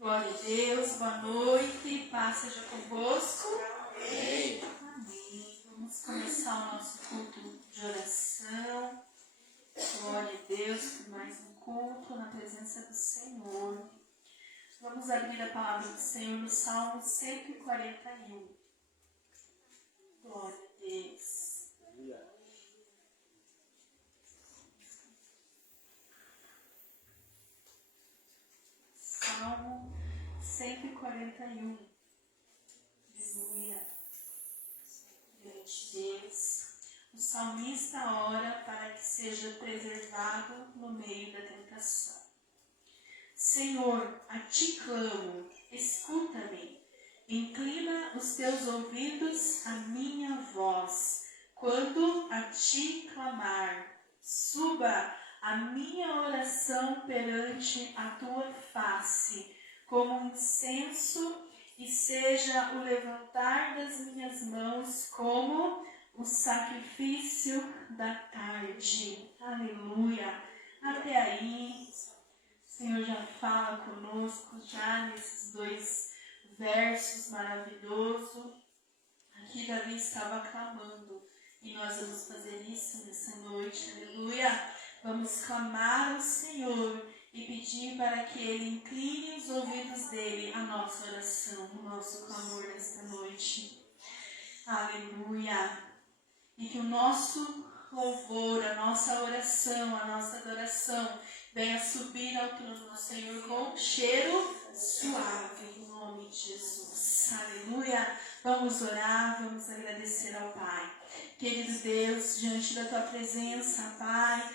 Glória a Deus, boa noite, paz seja convosco. Amém. Amém. Vamos começar o nosso culto de oração. Glória a Deus por mais um culto na presença do Senhor. Vamos abrir a palavra do Senhor no Salmo 141. Glória a Deus. Salmo 141. Aleluia. Grande Deus. O salmista ora para que seja preservado no meio da tentação. Senhor, a ti clamo, escuta-me. Inclina os teus ouvidos à minha voz. Quando a ti clamar, suba a minha oração perante a tua face, como um incenso, e seja o levantar das minhas mãos como o sacrifício da tarde. Aleluia. Até aí, o Senhor já fala conosco, já nesses dois versos maravilhosos. Aqui Davi estava clamando, e nós vamos fazer isso nessa noite. Aleluia. Vamos clamar ao Senhor e pedir para que Ele incline os ouvidos dEle à nossa oração, o nosso clamor nesta noite. Aleluia. E que o nosso louvor, a nossa oração, a nossa adoração venha subir ao trono do Senhor com um cheiro suave, em nome de Jesus. Aleluia. Vamos orar, vamos agradecer ao Pai. Querido Deus, diante da Tua presença, Pai,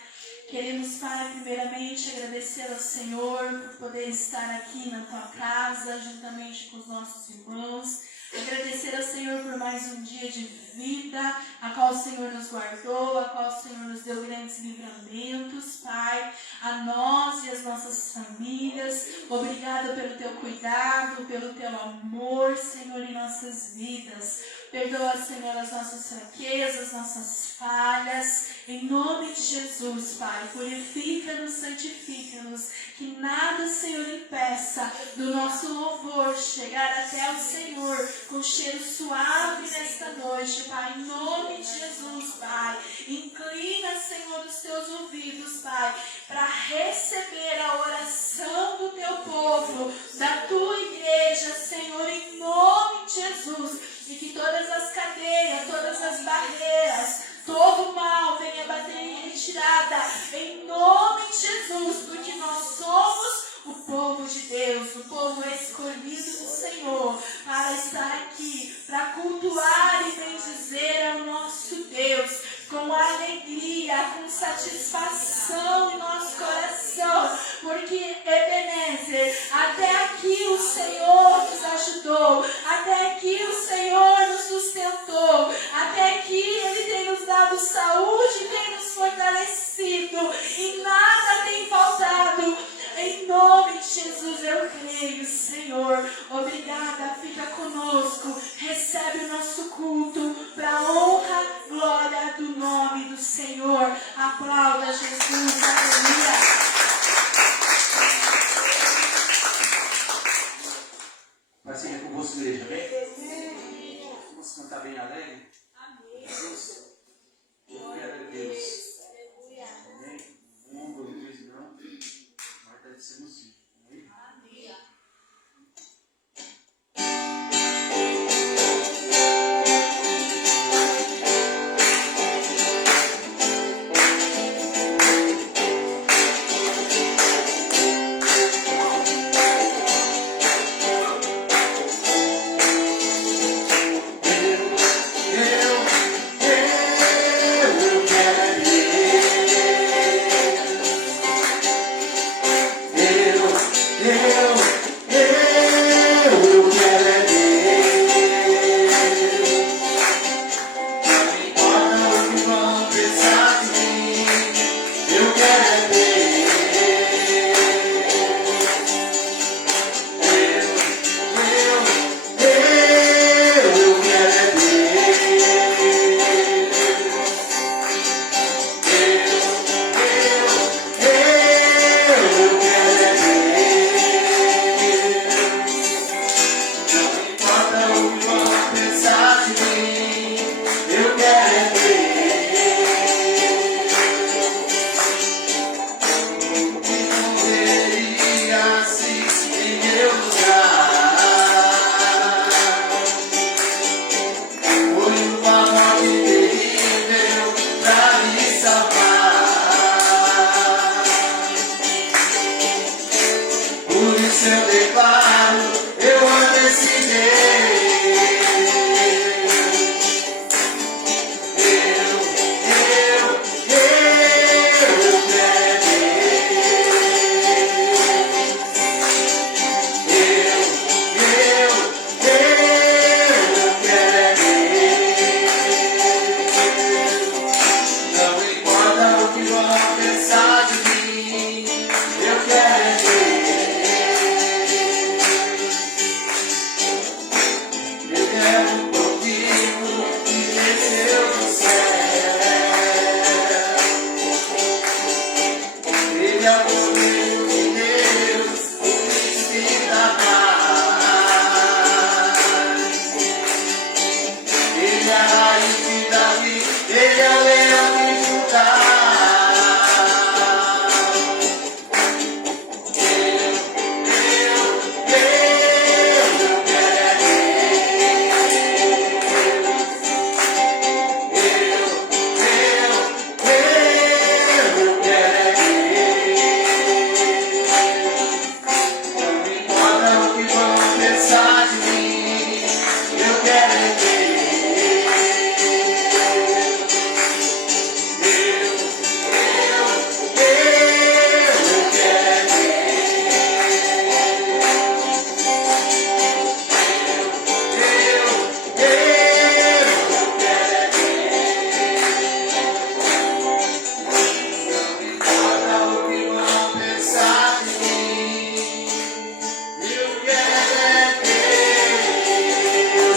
queremos, Pai, primeiramente agradecer ao Senhor por poder estar aqui na Tua casa, juntamente com os nossos irmãos. Agradecer ao Senhor por mais um dia de vida, a qual o Senhor nos guardou, a qual o Senhor nos deu grandes livramentos, Pai, a nós e as nossas famílias. Obrigada pelo Teu cuidado, pelo Teu amor, Senhor, em nossas vidas. Perdoa, Senhor, as nossas fraquezas, nossas falhas. Em nome de Jesus, Pai, purifica-nos, santifica-nos. Que nada, Senhor, impeça do nosso louvor chegar até o Senhor com cheiro suave nesta noite, Pai. Em nome de Jesus, Pai. Inclina, Senhor, os Teus ouvidos, Pai, para receber a oração do Teu povo, da Tua igreja, Senhor, em nome de Jesus. E que todas as cadeias, todas as barreiras, todo mal venha bater em retirada, em nome de Jesus, porque nós somos o povo de Deus, o povo escolhido do Senhor, para estar aqui, para cultuar e bendizer ao nosso Deus, com alegria, com satisfação em nosso coração, porque Ebenezer, até aqui o Senhor nos ajudou, até aqui o Senhor nos sustentou, até aqui Ele tem nos dado saúde, tem nos fortalecido, e nada tem faltado. Em nome de Jesus eu creio, Senhor. Obrigada, fica conosco. Recebe o nosso culto para a honra, glória do nome do Senhor. Aplauda Jesus, aleluia. Vai ser convosco, igreja, amém? Vamos cantar bem alegre? Amém. Jesus, glória a Deus. Amém. 1, 2, 3, não. Marta dissemos sim. Amém? isso eu declaro, eu amo esse Deus.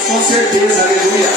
Com certeza, aleluia.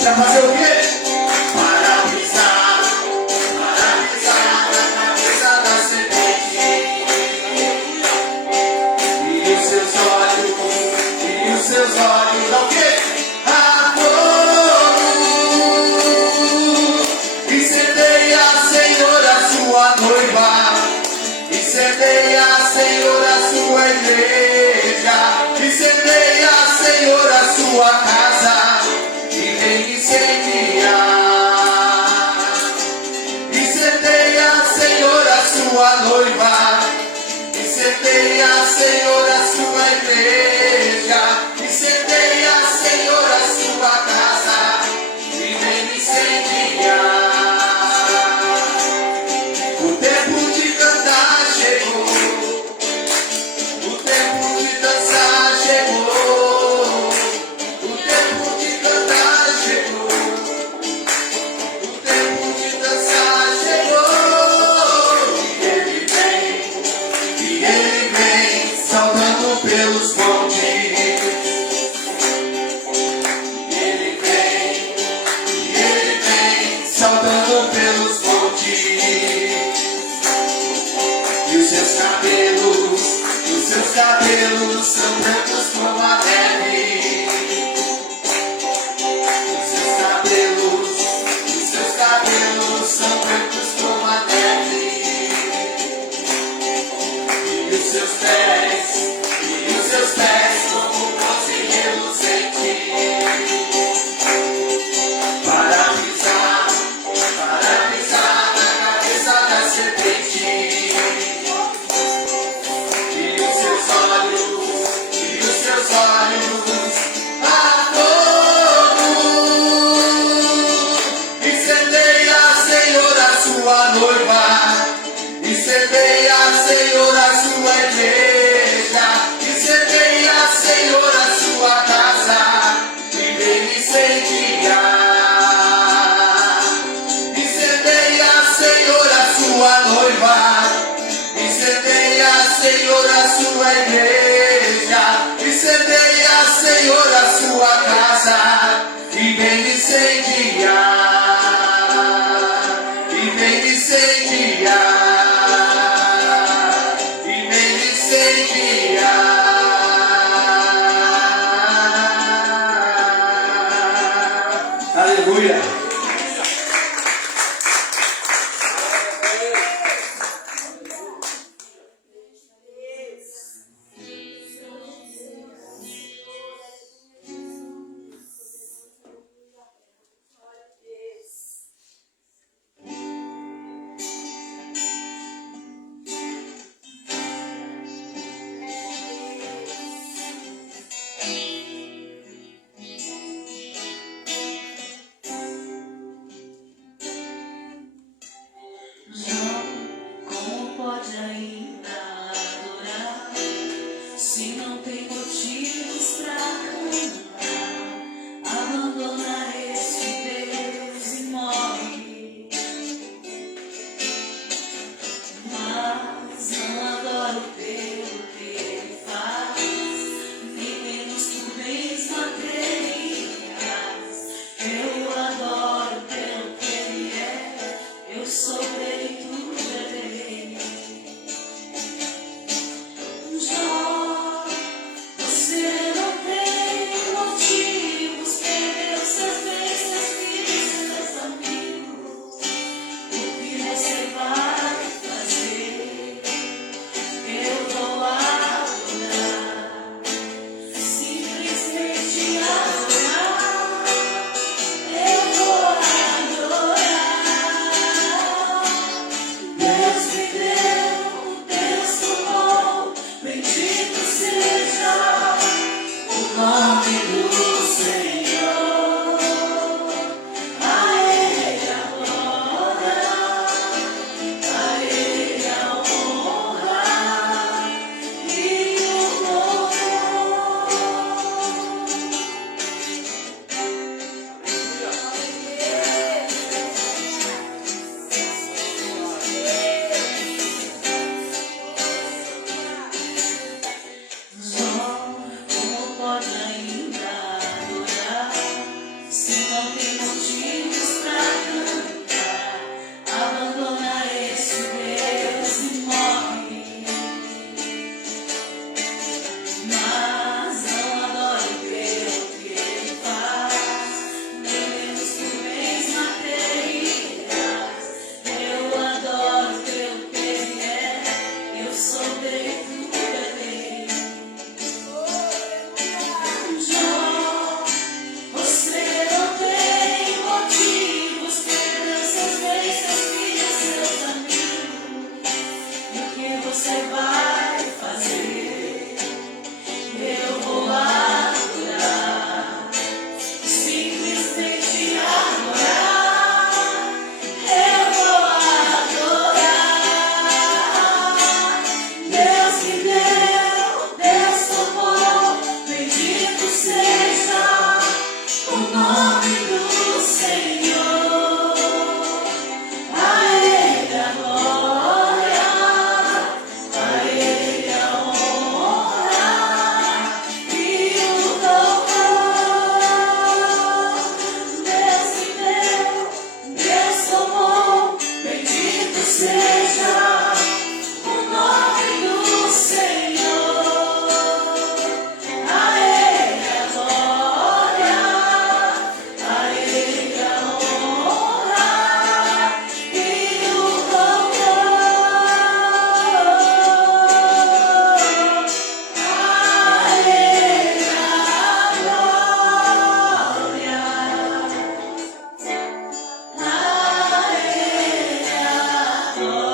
Pra fazer o quê? Para pisar na cabeça da serpente. E os seus olhos dão o quê? Amor. Incendeia, Senhor, a sua noiva. Incendeia, Senhor, a sua igreja. Incendeia, Senhor, a sua casa. Incendeia, Senhor, a sua noiva. Incendeia, Senhor, a sua igreja. Incendeia, Senhor, a sua casa. E vem me incendiar. O tempo de cantar chegou. O tempo de dançar chegou. O tempo de cantar chegou. O tempo de dançar chegou. E ele vem saltando pelos montes. Ele vem saltando pelos montes. E os seus cabelos são brancos como a neve. Os seus cabelos são brancos como a neve. E os seus pés como bronze reluzente. Para pisar sua noiva. Incendeia, Senhor, a sua igreja. Incendeia, Senhor, a sua casa. E vem incendiar. Incendeia, Senhor, a sua noiva. Incendeia, Senhor, a sua igreja. Incendeia, Senhor, a sua casa. E vem incendiar. E vem incendiar. Aleluia. Oh.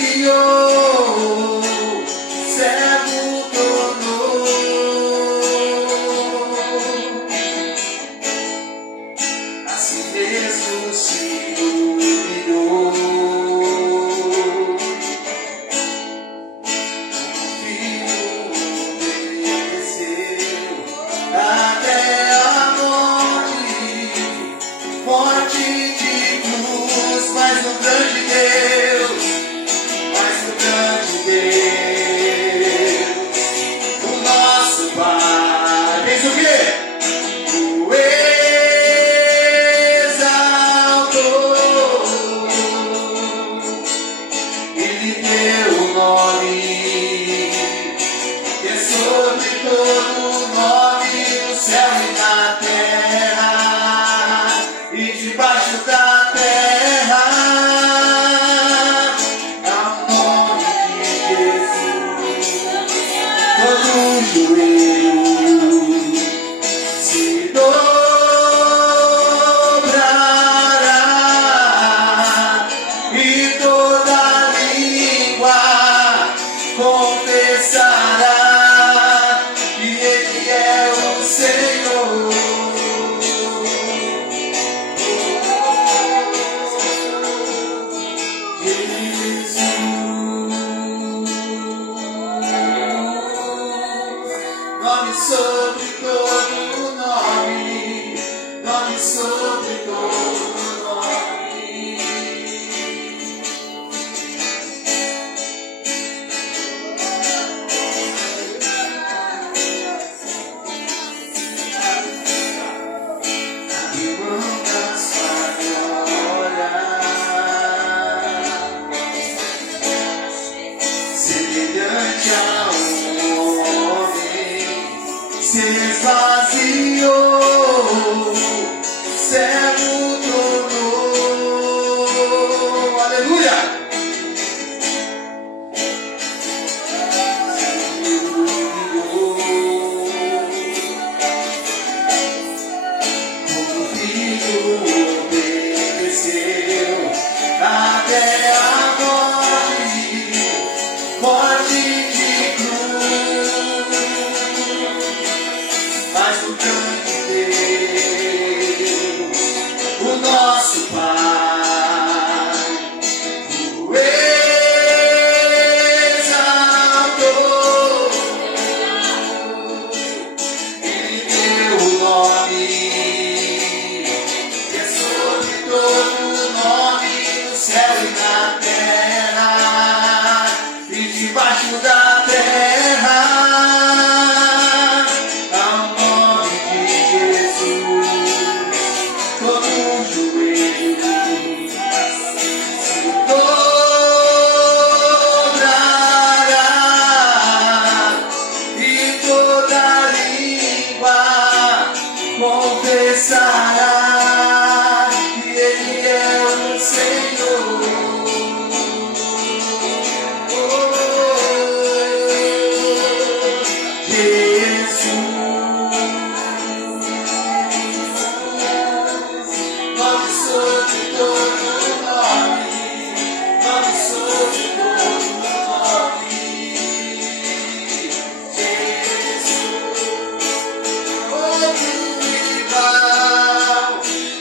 esvaziou, cego tornou, a si mesmo se humilhou, o Filho obedeceu até a morte, morte de cruz, mas um grande Deus, o nosso Pai, diz o quê? O exaltou, Ele deu o nome, que é sobre todo nome, no céu e na terra, e debaixo da terra. Todo joelho se dobrará e toda língua confessará que Ele é o Senhor. Nome sobre todo nome, nome sobre todo nome. Abre mão da sua glória, semelhante ao se esvaziou, cego tornou, aleluia! Como o Filho obedeceu até a morte, morte de cruz, mas o grande Deus, o nosso Pai, o exaltou, Ele deu o nome, que é sobre todo nome, no céu e na terra, e debaixo da terra. Confessará que Ele é o Senhor. Jesus, nome sobre todo nome, nome sobre todo nome.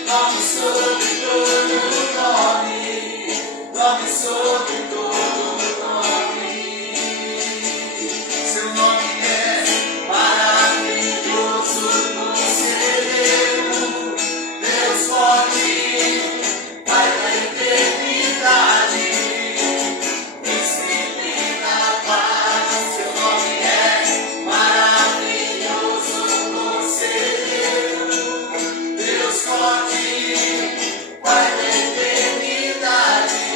Nome sobre todo nome, nome sobre todo nome. Seu nome é maravilhoso, conselheiro, Deus forte, Pai da eternidade, príncipe da paz. Seu nome é maravilhoso, conselheiro, Deus forte, Pai da eternidade,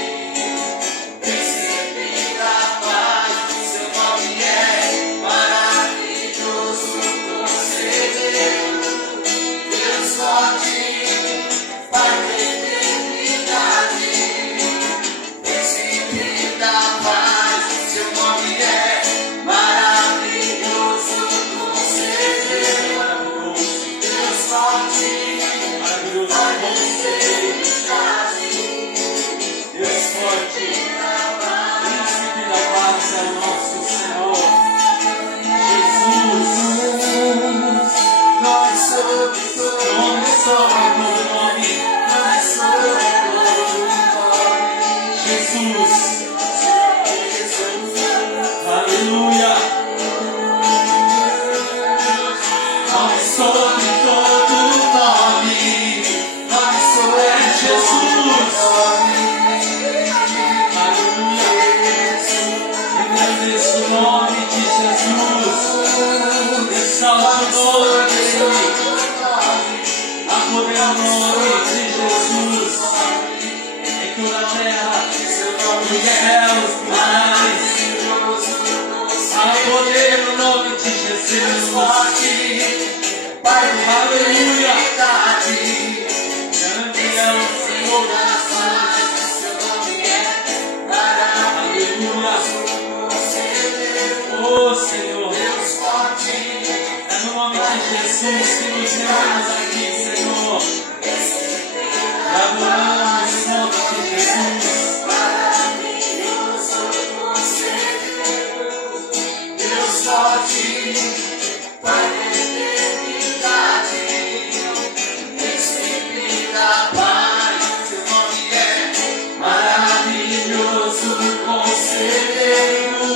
Oh Senhor, é no nome de Jesus que nos reunimos aqui, Senhor, e adoramos o nome de Jesus. Deus forte, Pai da eternidade, príncipe da paz, seu nome é maravilhoso, conselheiro,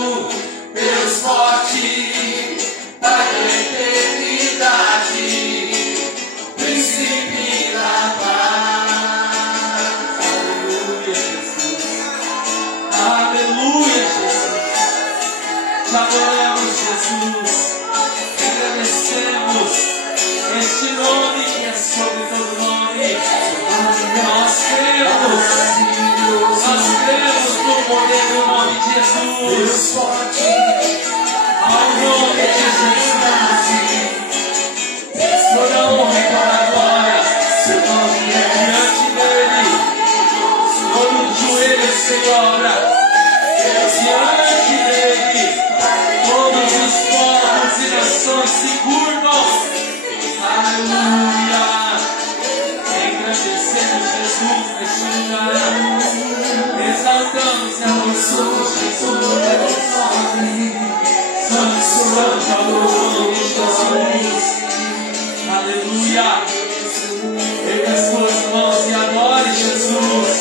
Deus forte, Pai da eternidade, príncipe da paz. Aleluia, Jesus. Aleluia, Jesus. Te adoramos, Jesus. Agradecemos este nome que é sobre todo nome. Nós cremos no poder do nome de Jesus. Ao nome de Jesus. Toda honra e toda glória. Diante dele, todo joelho se dobra. Diante dele, todos os povos e nações se curvam. Aleluia. Engrandecemos Jesus neste lugar. Exaltamos e adoramos Jesus. Santo, santo, adoramos Jesus. Aleluia. Erga as tuas mãos e adore Jesus.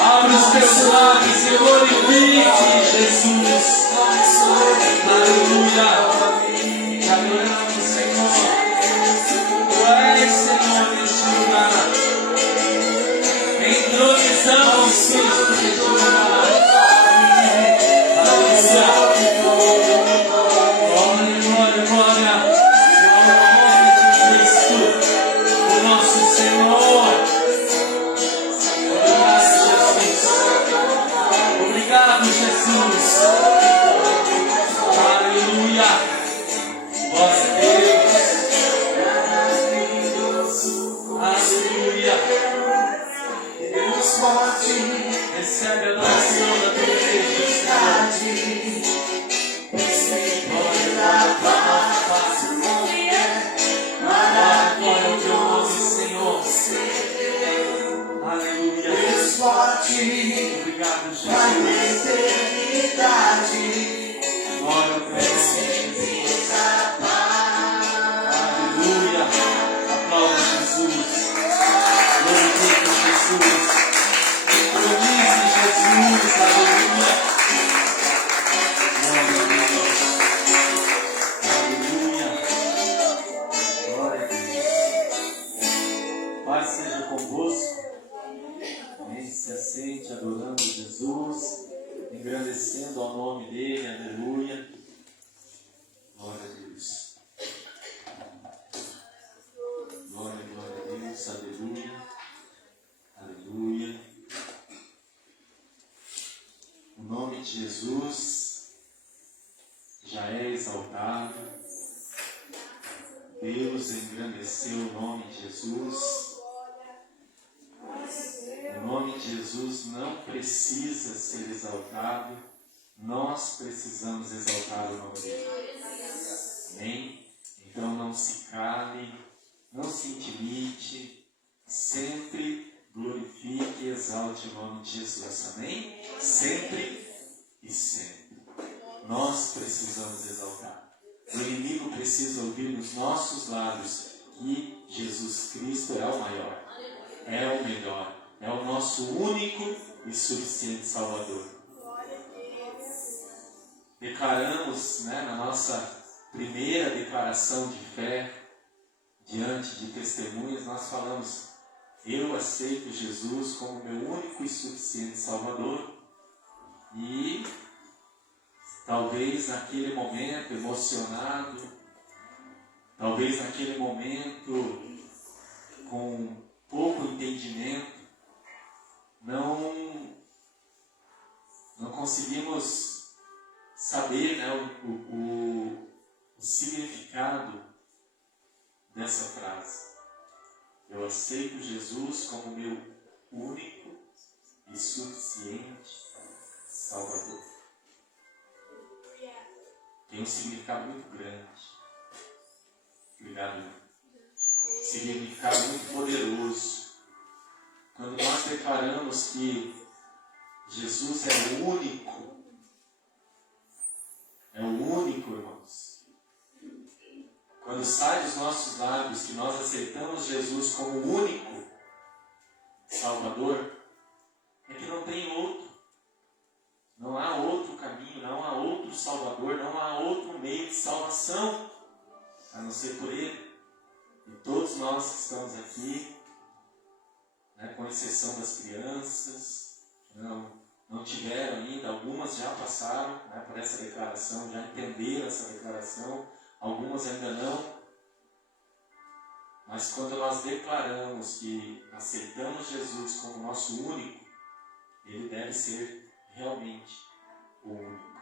Abre os teus lábios e glorifique Jesus. Aleluia. Te adoramos, Senhor. Tu és, Senhor, neste lugar. Entronizamos Cristo neste lugar. Aleluia. Glória, glória, glória. Ao nome de Cristo, o nosso Senhor. Obrigado, Jesus. Aleluia. Glória a Deus. Aleluia. Deus forte. Recebe a adoração da tua igreja, Senhor. Glória a paz. Glória ao teu nome, Senhor. Aleluia. Deus forte. Obrigado, Jesus. Glória ao teu nome. Aleluia. Aplauda Jesus. Glorifique Jesus. Entronize Jesus. Aleluia. Glória a Deus. Aleluia. Glória a Deus. Paz seja convosco. Amém. Se assente adorando Jesus, engrandecendo ao nome dele. Aleluia. Glória a Deus. Glória, glória a Deus. Aleluia. Aleluia. O nome de Jesus já é exaltado. Deus engrandeceu o nome de Jesus. O nome de Jesus não precisa ser exaltado. Nós precisamos exaltar o nome dele. Amém? Então não se cale, não se intimide, sempre glorifique e exalte o nome de Jesus. Amém? Sempre e sempre. Nós precisamos exaltar. O inimigo precisa ouvir nos nossos lábios que Jesus Cristo é o maior, é o melhor, é o nosso único e suficiente Salvador. Declaramos, na nossa primeira declaração de fé, diante de testemunhas, nós falamos: eu aceito Jesus como meu único e suficiente Salvador. E talvez naquele momento emocionado, talvez naquele momento com pouco entendimento, não conseguimos saber o significado dessa frase. Eu aceito Jesus como meu tem um significado muito grande. Obrigado. Significado muito poderoso. Quando nós declaramos que Jesus é o único, irmãos. Quando sai dos nossos lábios que nós aceitamos Jesus como o único Salvador, é que não tem outro. Não há outro caminho, não há outro Salvador, não há outro meio de salvação, a não ser por Ele. E todos nós que estamos aqui, né, com exceção das crianças, não tiveram ainda, algumas já passaram, né, por essa declaração, já entenderam essa declaração, algumas ainda não. Mas quando nós declaramos que aceitamos Jesus como nosso único, Ele deve ser realmente o único.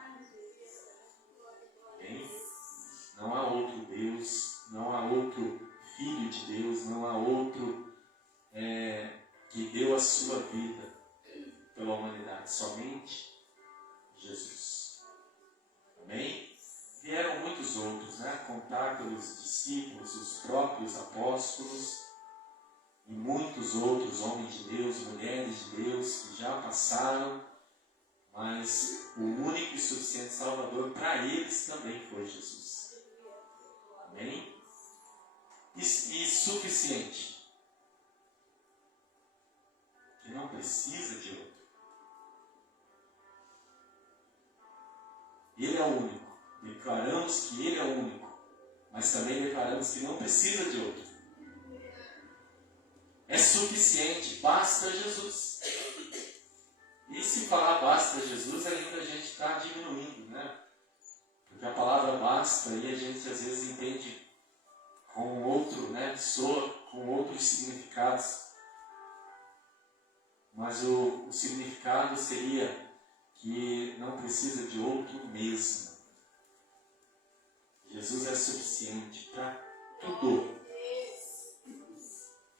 Bem? Não há outro Deus, não há outro Filho de Deus, não há outro que deu a sua vida pela humanidade, somente Jesus. Amém? Vieram muitos outros, né? Contar pelos discípulos, os próprios apóstolos e muitos outros homens de Deus, mulheres de Deus que já passaram, mas o único e suficiente Salvador para eles também foi Jesus. Amém? E suficiente, que não precisa de outro. Ele é o único. Declaramos que Ele é o único, mas também declaramos que não precisa de outro. É suficiente, basta Jesus. E se falar basta Jesus, ainda a gente está diminuindo, né? Porque a palavra basta aí a gente às vezes entende com outro, né? Soa com outros significados. Mas o significado seria que não precisa de outro mesmo. Jesus é suficiente para tudo.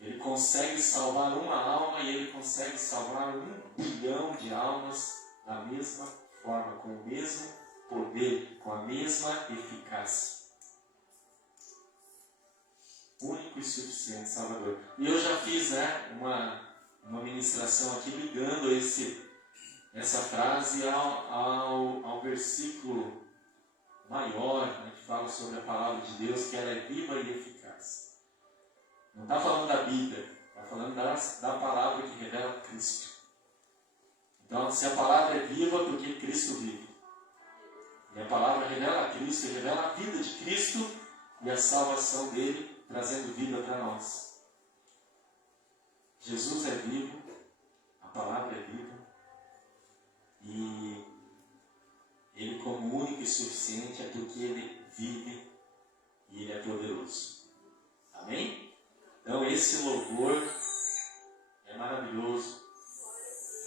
Ele consegue salvar uma alma e Ele consegue salvar 1 bilhão de almas da mesma forma, com o mesmo poder, com a mesma eficácia. Único e suficiente Salvador. E eu já fiz, né, uma ministração aqui ligando essa frase ao versículo maior, né, que fala sobre a palavra de Deus, que ela é viva e eficaz. Não está falando da Bíblia, está falando da palavra que revela Cristo. Então, se a palavra é viva, porque Cristo vive. E a palavra revela Cristo, e revela a vida de Cristo e a salvação dele, trazendo vida para nós. Jesus é vivo, a palavra é viva, e Ele, como único e suficiente, é porque Ele vive e Ele é poderoso. Amém? Então, esse louvor é maravilhoso.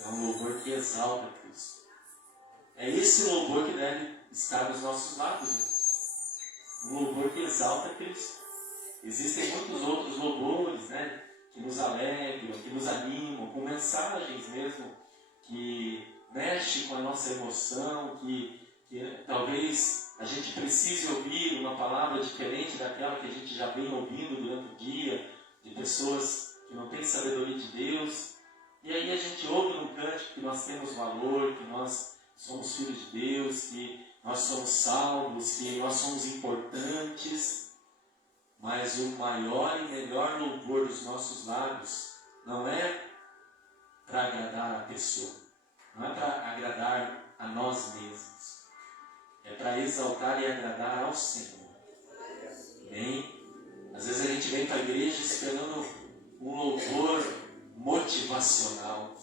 É um louvor que exalta Cristo. É esse louvor que deve estar nos nossos lábios. Gente. Um louvor que exalta Cristo. Existem muitos outros louvores, né, que nos alegram, que nos animam, com mensagens mesmo que mexem com a nossa emoção, que talvez a gente precise ouvir uma palavra diferente daquela que a gente já vem ouvindo durante o dia, de pessoas que não têm sabedoria de Deus. E aí a gente ouve no cântico que nós temos valor, que nós somos filhos de Deus, que nós somos salvos, que nós somos importantes. Mas o maior e melhor louvor dos nossos lábios não é para agradar a pessoa, não é para agradar a nós mesmos, é para exaltar e agradar ao Senhor. Bem, às vezes a gente vem para a igreja esperando um louvor motivacional,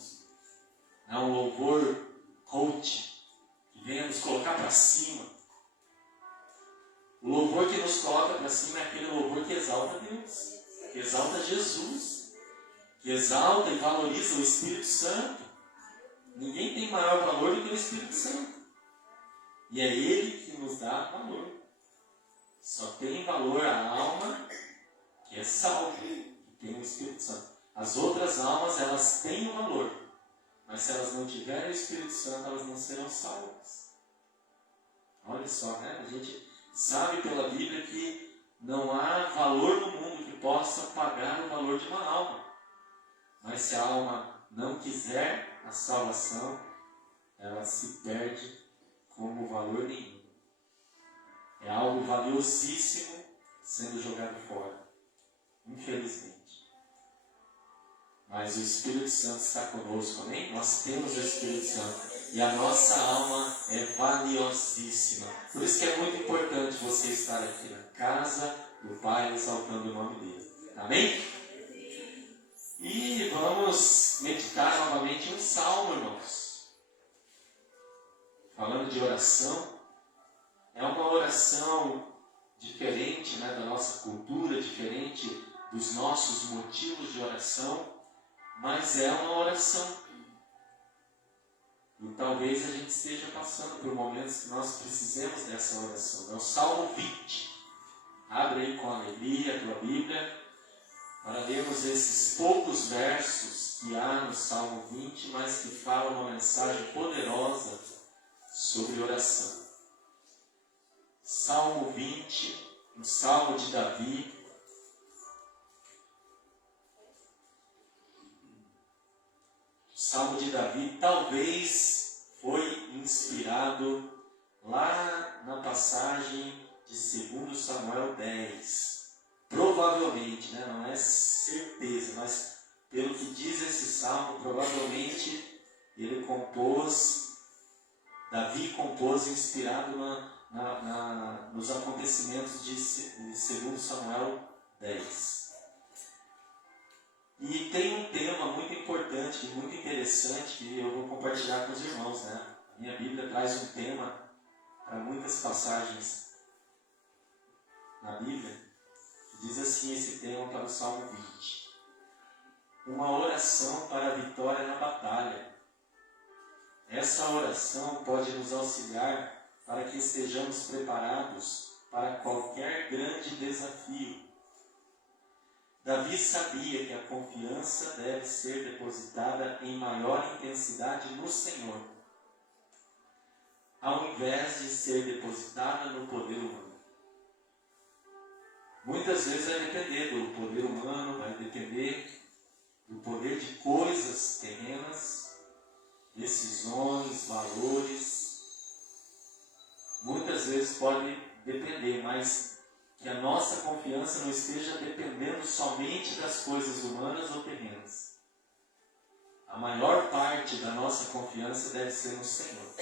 um louvor coach, que venha nos colocar para cima. O louvor que nos coloca para cima é aquele louvor que exalta Deus, que exalta Jesus, que exalta e valoriza o Espírito Santo. Ninguém tem maior valor do que o Espírito Santo. E é Ele que nos dá valor. Só tem valor a alma que é salva, que tem o Espírito Santo. As outras almas, elas têm o valor, mas se elas não tiverem o Espírito Santo, elas não serão salvas. Olha só, né? A gente sabe pela Bíblia que não há valor no mundo que possa pagar o valor de uma alma. Mas se a alma não quiser a salvação, ela se perde como valor nenhum. É algo valiosíssimo sendo jogado fora, infelizmente. Mas o Espírito Santo está conosco, amém? Nós temos o Espírito Santo. E a nossa alma é valiosíssima. Por isso que é muito importante você estar aqui na casa do Pai, exaltando o nome dele. Amém? E vamos meditar novamente em um salmo, irmãos. Falando de oração, é uma oração diferente, né, da nossa cultura, diferente dos nossos motivos de oração, mas é uma oração. E talvez a gente esteja passando por momentos que nós precisemos dessa oração. É o Salmo 20. Abre aí com alegria a tua Bíblia para lermos esses poucos versos que há no Salmo 20, mas que falam uma mensagem poderosa sobre oração. Salmo 20, um salmo de Davi. O salmo de Davi talvez foi inspirado lá na passagem de 2 Samuel 10. Provavelmente, né? Não é certeza, mas pelo que diz esse salmo, provavelmente Davi compôs inspirado nos acontecimentos de 2 Samuel 10. E tem um tema muito importante e muito interessante que eu vou compartilhar com os irmãos, né? A minha Bíblia traz um tema para muitas passagens na Bíblia. Diz assim esse tema para o Salmo 20. Uma oração para a vitória na batalha. Essa oração pode nos auxiliar para que estejamos preparados para qualquer grande desafio. Davi sabia que a confiança deve ser depositada em maior intensidade no Senhor, ao invés de ser depositada no poder humano. Muitas vezes vai depender do poder humano, vai depender do poder de coisas terrenas, decisões, valores. Muitas vezes pode depender, mas que a nossa confiança não esteja dependendo somente das coisas humanas ou terrenas. A maior parte da nossa confiança deve ser no Senhor.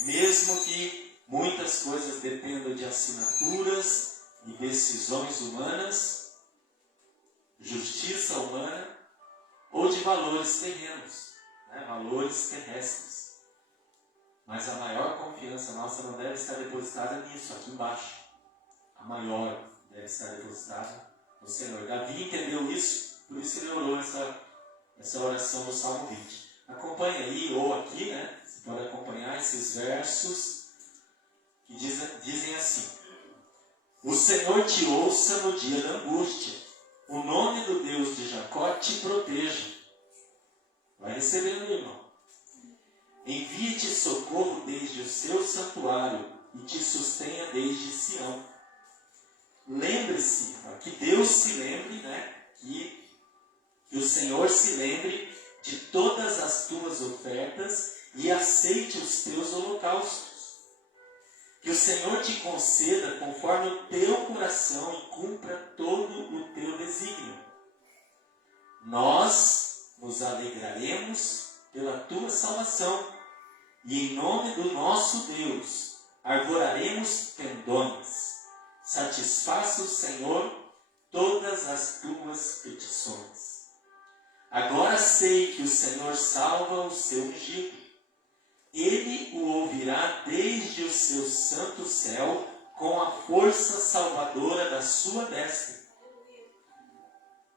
Mesmo que muitas coisas dependam de assinaturas e decisões humanas, justiça humana ou de valores terrenos, né? Valores terrestres. Mas a maior confiança nossa não deve estar depositada nisso, aqui embaixo. A maior deve estar depositada no Senhor. Davi entendeu isso, por isso ele orou essa oração do Salmo 20. Acompanhe aí, ou aqui, né? Você pode acompanhar esses versos que dizem assim: o Senhor te ouça no dia da angústia. O nome do Deus de Jacó te proteja. Vai recebendo, irmão. Envie-te socorro desde o seu santuário e te sustenha desde Sião. Lembre-se, que Deus se lembre, né? Que o Senhor se lembre de todas as tuas ofertas e aceite os teus holocaustos. Que o Senhor te conceda conforme o teu coração e cumpra todo o teu desígnio. Nós nos alegraremos pela tua salvação e em nome do nosso Deus arvoraremos pendões. Satisfaça o Senhor todas as tuas petições. Agora sei que o Senhor salva o seu ungido. Ele o ouvirá desde o seu santo céu com a força salvadora da sua destra.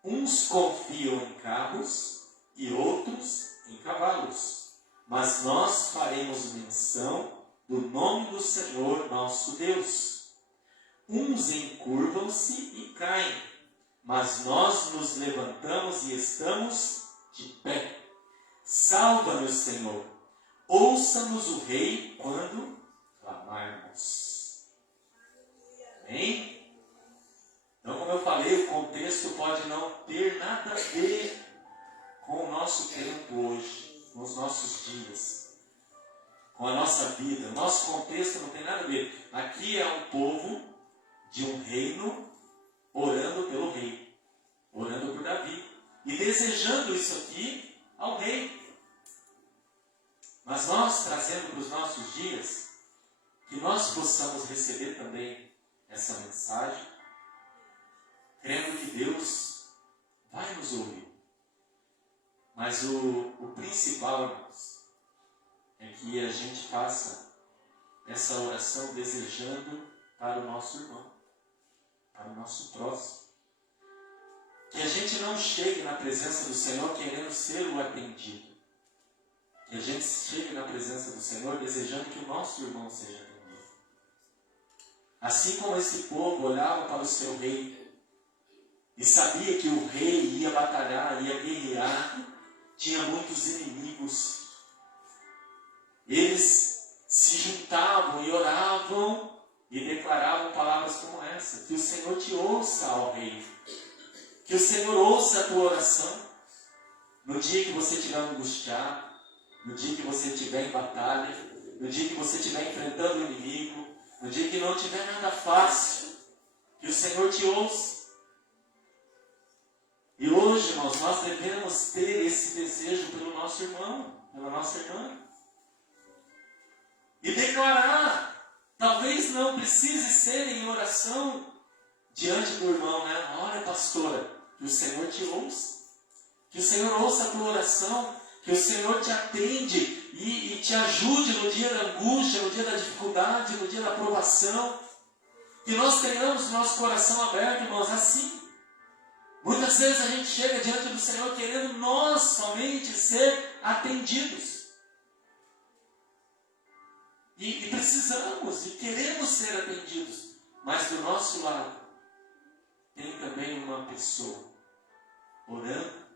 Uns confiam em carros e outros em cavalos, mas nós faremos menção do nome do Senhor nosso Deus. Uns encurvam-se e caem, mas nós nos levantamos e estamos de pé. Salva-nos, Senhor. Ouça-nos o Rei quando clamamos. clamarmos. Amém? Então, como eu falei, o contexto pode não ter nada a ver com o nosso tempo hoje, com os nossos dias, com a nossa vida. O nosso contexto não tem nada a ver. Aqui é um povo de um reino orando pelo rei, orando por Davi e desejando isso aqui ao rei. Mas nós, trazendo para os nossos dias, que nós possamos receber também essa mensagem, crendo que Deus vai nos ouvir. Mas o principal, irmãos, é que a gente faça essa oração desejando para o nosso irmão, para o nosso próximo. Que a gente não chegue na presença do Senhor querendo ser o atendido. Que a gente chegue na presença do Senhor desejando que o nosso irmão seja atendido. Assim como esse povo olhava para o seu rei e sabia que o rei ia batalhar, ia guerrear, tinha muitos inimigos. Eles se juntavam e oravam e declaravam palavras como essa: que o Senhor te ouça, ó rei. Que o Senhor ouça a tua oração. No dia que você estiver angustiado, no dia que você estiver em batalha, no dia que você estiver enfrentando o inimigo, no dia que não tiver nada fácil, que o Senhor te ouça. E hoje, irmãos, nós devemos ter esse desejo pelo nosso irmão, pela nossa irmã. E declarar, talvez não precise ser em oração diante do irmão, né? Olha, pastora, que o Senhor te ouça. Que o Senhor ouça a tua oração, que o Senhor te atende e te ajude no dia da angústia, no dia da dificuldade, no dia da provação. Que nós tenhamos nosso coração aberto, irmãos, assim. Muitas vezes a gente chega diante do Senhor querendo nós somente ser atendidos. E precisamos, e queremos ser atendidos. Mas do nosso lado, tem também uma pessoa orando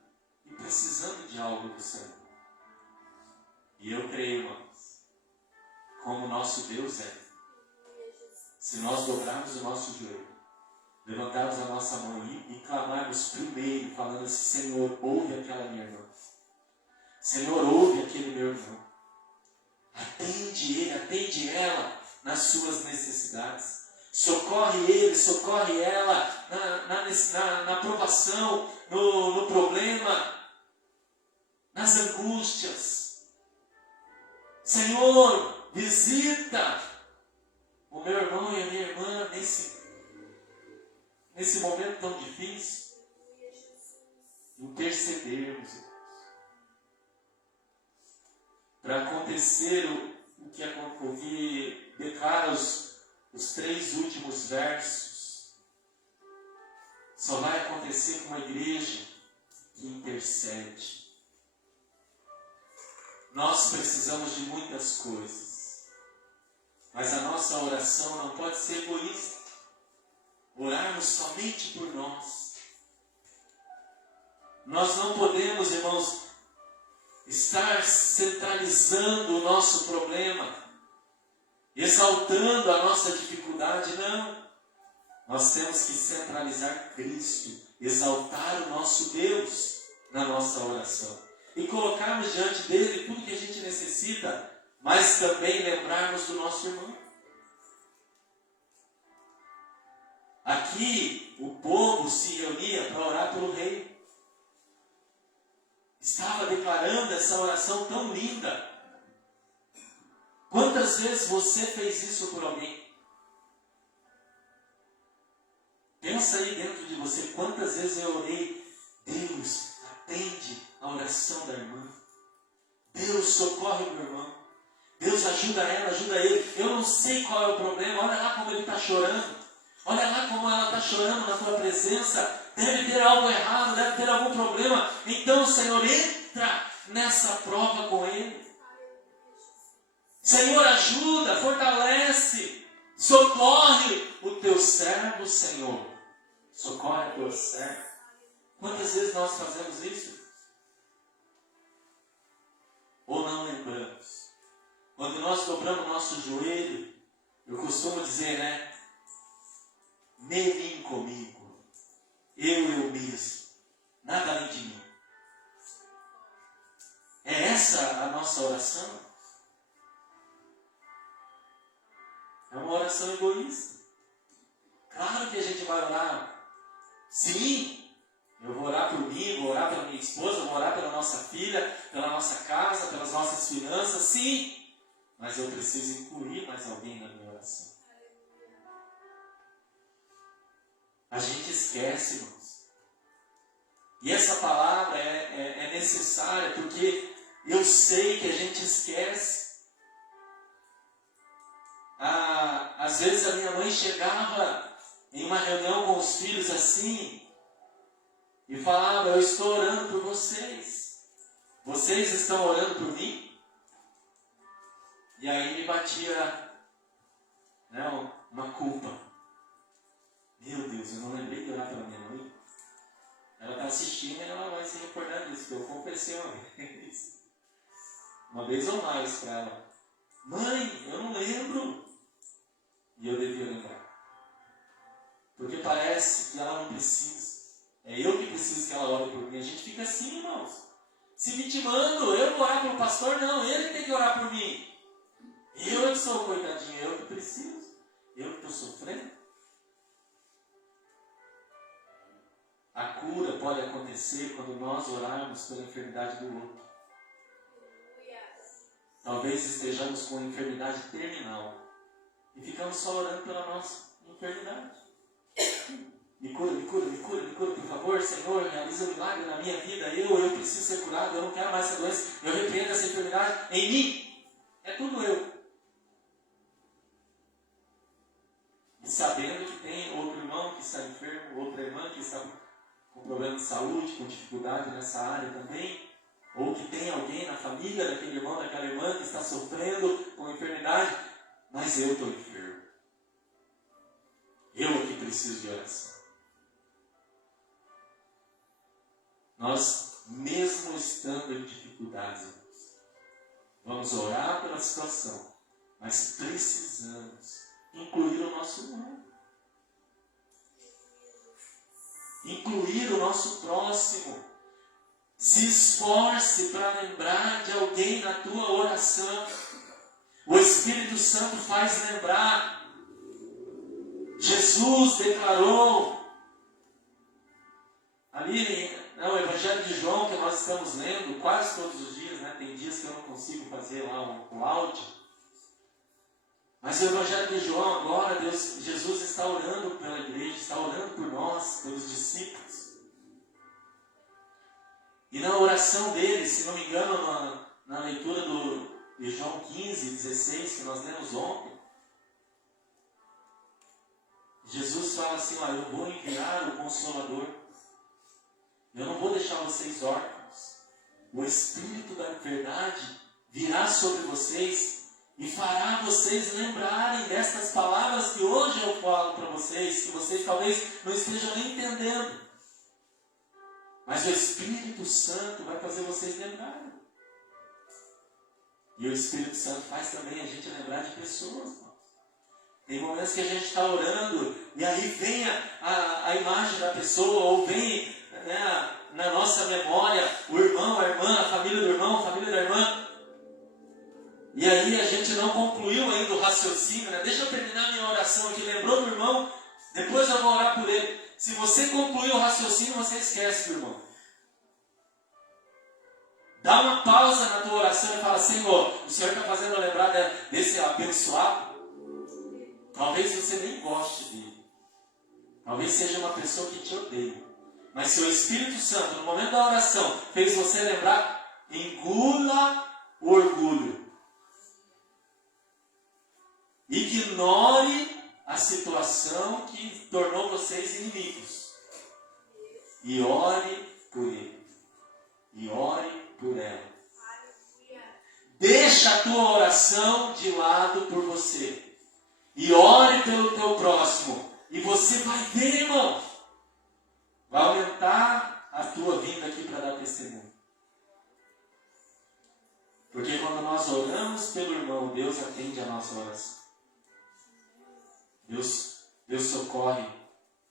e precisando de algo do Senhor. E eu creio, irmãos, como o nosso Deus é. Se nós dobrarmos o nosso joelho, levantarmos a nossa mão e clamarmos primeiro, falando assim: Senhor, ouve aquela minha irmã. Senhor, ouve aquele meu irmão. Atende ele, atende ela nas suas necessidades. Socorre ele, socorre ela na provação, no problema, nas angústias. Senhor, visita o meu irmão e a minha irmã nesse momento tão difícil. Intercedermos, irmãos. Para acontecer o que declara os 3 últimos versos, só vai acontecer com uma igreja que intercede. Nós precisamos de muitas coisas, mas a nossa oração não pode ser egoísta. Orarmos somente por nós. Nós não podemos, irmãos, estar centralizando o nosso problema, exaltando a nossa dificuldade, não. Nós temos que centralizar Cristo, exaltar o nosso Deus na nossa oração. E colocarmos diante dele tudo que a gente necessita, mas também lembrarmos do nosso irmão. Aqui, o povo se reunia para orar pelo rei. Estava declarando essa oração tão linda. Quantas vezes você fez isso por alguém? Pensa aí dentro de você, quantas vezes eu orei: Deus, atende a oração da irmã. Deus, socorre o meu irmão. Deus, ajuda ela, ajuda ele. Eu não sei qual é o problema, olha lá como ele está chorando. Olha lá como ela está chorando na tua presença. Deve ter algo errado, deve ter algum problema. Então, Senhor, entra nessa prova com ele. Senhor, ajuda, fortalece, socorre o teu servo, Senhor. Socorre o teu servo. Quantas vezes nós fazemos isso? Ou não lembramos? Quando nós dobramos o nosso joelho Eu costumo dizer, né? Mim comigo, eu mesmo, nada além de mim. É essa a nossa oração? É uma oração egoísta. Claro que a gente vai orar. Sim, eu vou orar por mim, vou orar pela minha esposa, vou orar pela nossa filha, pela nossa casa, pelas nossas finanças, sim. Mas eu preciso incluir mais alguém na minha oração. A gente esquece, irmãos. E essa palavra é necessária porque eu sei que a gente esquece. Às vezes a minha mãe chegava em uma reunião com os filhos assim e falava: eu estou orando por vocês. Vocês estão orando por mim? E aí me batia, né, uma culpa. Meu Deus, eu não lembrei de orar pela minha mãe. Ela está assistindo e ela vai se recordar disso, que eu confessei uma vez ou mais para ela: mãe, eu não lembro. E eu devia lembrar. Porque parece que ela não precisa. É eu que preciso que ela ore por mim. A gente fica assim, irmãos. Se vitimando, eu vou orar pelo pastor? Não, ele tem que orar por mim. Eu que sou coitadinho, eu que preciso. Eu que estou sofrendo. A cura pode acontecer quando nós orarmos pela enfermidade do outro. Talvez estejamos com uma enfermidade terminal e ficamos só orando pela nossa enfermidade. Me cura, me cura, me cura, me cura, por favor, Senhor, realiza um milagre na minha vida. Eu preciso ser curado, eu não quero mais essa doença, eu repreendo essa enfermidade em mim. É tudo eu. E sabendo que tem outro irmão que está enfermo, outra irmã que está com problema de saúde, com dificuldade nessa área também, ou que tem alguém na família daquele irmão, daquela irmã que está sofrendo com enfermidade, mas eu estou enfermo. Eu aqui preciso de oração. Nós, mesmo estando em dificuldades, vamos orar pela situação, mas precisamos incluir o nosso irmão. Incluir o nosso próximo. Se esforce para lembrar de alguém na tua oração. O Espírito Santo faz lembrar. Jesus declarou ali no Evangelho de João, que nós estamos lendo quase todos os dias, né? Tem dias que eu não consigo fazer lá um áudio. Mas o Evangelho de João agora, Jesus está orando pela igreja, está orando por nós, pelos discípulos. E na oração dele, se não me engano, na leitura de João 15, 16, que nós lemos ontem, Jesus fala assim: eu vou enviar o Consolador. Eu não vou deixar vocês órfãos. O Espírito da verdade virá sobre vocês e fará vocês lembrarem destas palavras que hoje eu falo para vocês, que vocês talvez não estejam nem entendendo. Mas o Espírito Santo vai fazer vocês lembrarem. E o Espírito Santo faz também a gente lembrar de pessoas. Tem momentos que a gente está orando e aí vem a imagem da pessoa, ou vem, né, na nossa memória o irmão, a irmã, a família do irmão, a família da irmã. E aí a gente não concluiu ainda o raciocínio, né? Deixa eu terminar minha oração aqui. Lembrou do irmão? Depois eu vou orar por ele. Se você concluir o raciocínio, você esquece do irmão. Dá uma pausa na tua oração e fala: Senhor, o Senhor está fazendo eu lembrar desse abençoado. Talvez você nem goste dele. Talvez seja uma pessoa que te odeia. Mas se o Espírito Santo, no momento da oração, fez você lembrar, engula o orgulho. Ignore a situação que tornou vocês inimigos. E ore por ele. E ore por ela. Deixa a tua oração de lado por você. E ore pelo teu próximo. E você vai ver, irmão. Vai aumentar a tua vinda aqui para dar testemunho. Porque quando nós oramos pelo irmão, Deus atende a nossa oração. Deus socorre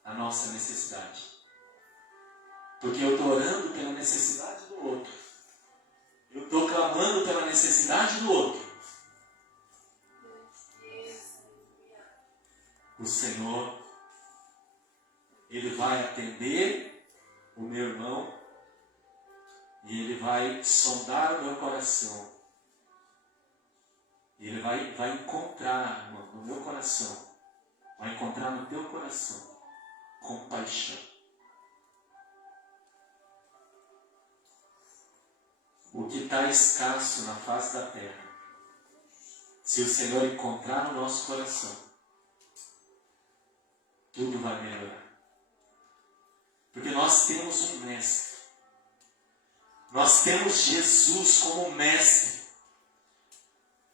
a nossa necessidade. Porque eu estou orando pela necessidade do outro. Eu estou clamando pela necessidade do outro. O Senhor, Ele vai atender o meu irmão e Ele vai sondar o meu coração. Ele vai encontrar no meu coração, vai encontrar no teu coração compaixão. O que está escasso na face da terra, se o Senhor encontrar no nosso coração, tudo vai melhorar. Porque nós temos um mestre. Nós temos Jesus como mestre.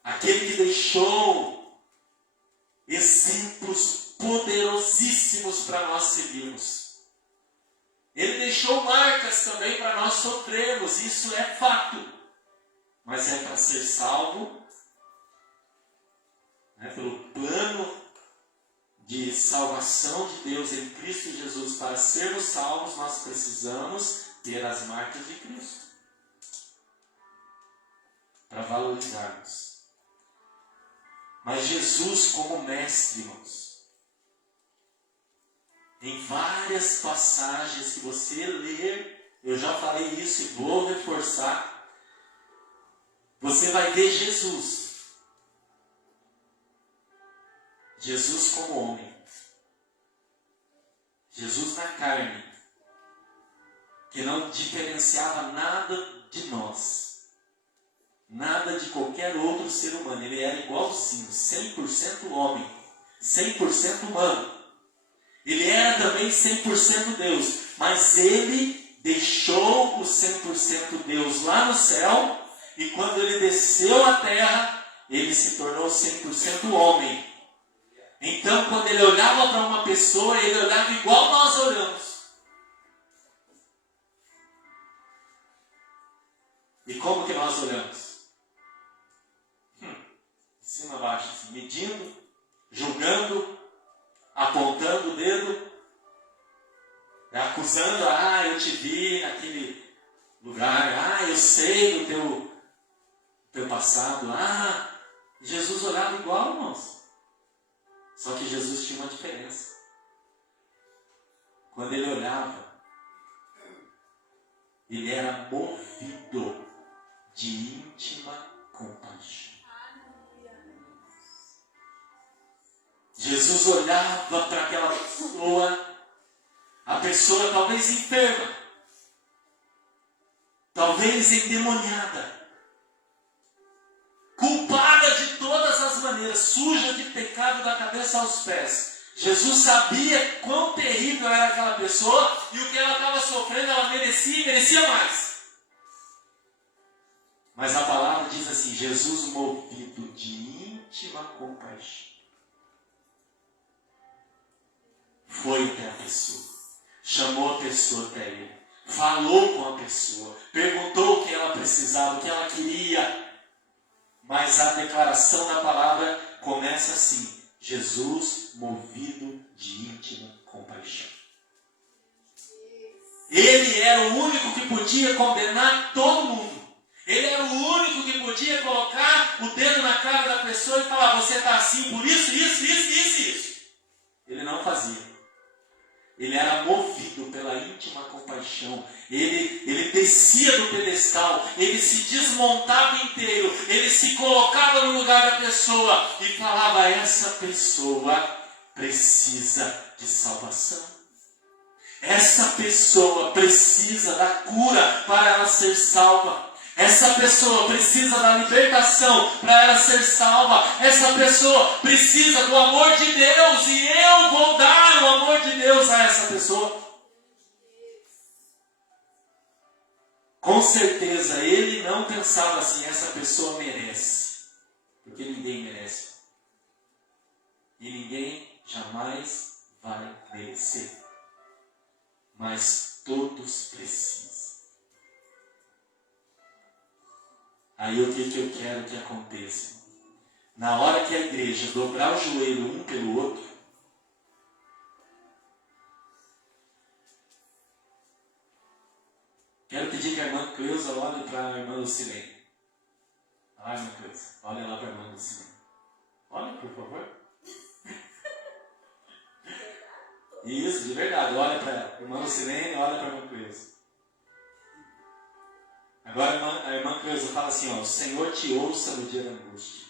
Aquele que deixou exemplos poderosíssimos para nós seguirmos. Ele deixou marcas também para nós sofrermos, isso é fato. Mas é para ser salvo, pelo plano de salvação de Deus em Cristo Jesus. Para sermos salvos, nós precisamos ter as marcas de Cristo. Para valorizarmos. Mas Jesus como mestre, irmãos, em várias passagens que você ler, eu já falei isso e vou reforçar, você vai ver Jesus. Jesus como homem. Jesus na carne, que não diferenciava nada de nós. Nada de qualquer outro ser humano. Ele era igualzinho, 100% homem, 100% humano. Ele era também 100% Deus. Mas ele deixou o 100% Deus lá no céu. E quando ele desceu à terra, ele se tornou 100% homem. Então, quando ele olhava para uma pessoa, ele olhava igual nós olhamos. E como que nós olhamos? De cima a baixo, assim, medindo, julgando, apontando o dedo, acusando, eu te vi naquele lugar, eu sei do teu passado, Jesus olhava igual, irmãos. Só que Jesus tinha uma diferença. Quando ele olhava, ele era movido de íntima compaixão. Jesus olhava para aquela pessoa, a pessoa talvez enferma, talvez endemoniada, culpada de todas as maneiras, suja de pecado da cabeça aos pés. Jesus sabia quão terrível era aquela pessoa e o que ela estava sofrendo ela merecia e merecia mais. Mas a palavra diz assim, Jesus movido de íntima compaixão, foi até a pessoa, chamou a pessoa até ele, falou com a pessoa, perguntou o que ela precisava, o que ela queria. Mas a declaração da palavra começa assim, Jesus movido de íntima compaixão. Ele era o único que podia condenar todo mundo. Ele era o único que podia colocar o dedo na cara da pessoa e falar, você está assim por isso. Ele não fazia. Ele era movido pela íntima compaixão. Ele descia do pedestal. Ele se desmontava inteiro. Ele se colocava no lugar da pessoa e falava, essa pessoa precisa de salvação. Essa pessoa precisa da cura para ela ser salva. Essa pessoa precisa da libertação para ela ser salva. Essa pessoa precisa do amor de Deus e eu vou dar o amor de Deus a essa pessoa. Com certeza ele não pensava assim, essa pessoa merece. Porque ninguém merece. E ninguém jamais vai merecer. Mas todos precisam. Aí o que eu quero que aconteça? Na hora que a igreja dobrar o joelho um pelo outro, Cleusa, olhe para a irmã Lucilene. Ai, irmã Cleusa, olha lá para a irmã Lucilene. Olha, por favor. Isso, de verdade, olha para ela. Irmã Lucilene, olha para a irmã Cleusa. Agora a irmã Cleusa fala assim, ó, o Senhor te ouça no dia da angústia.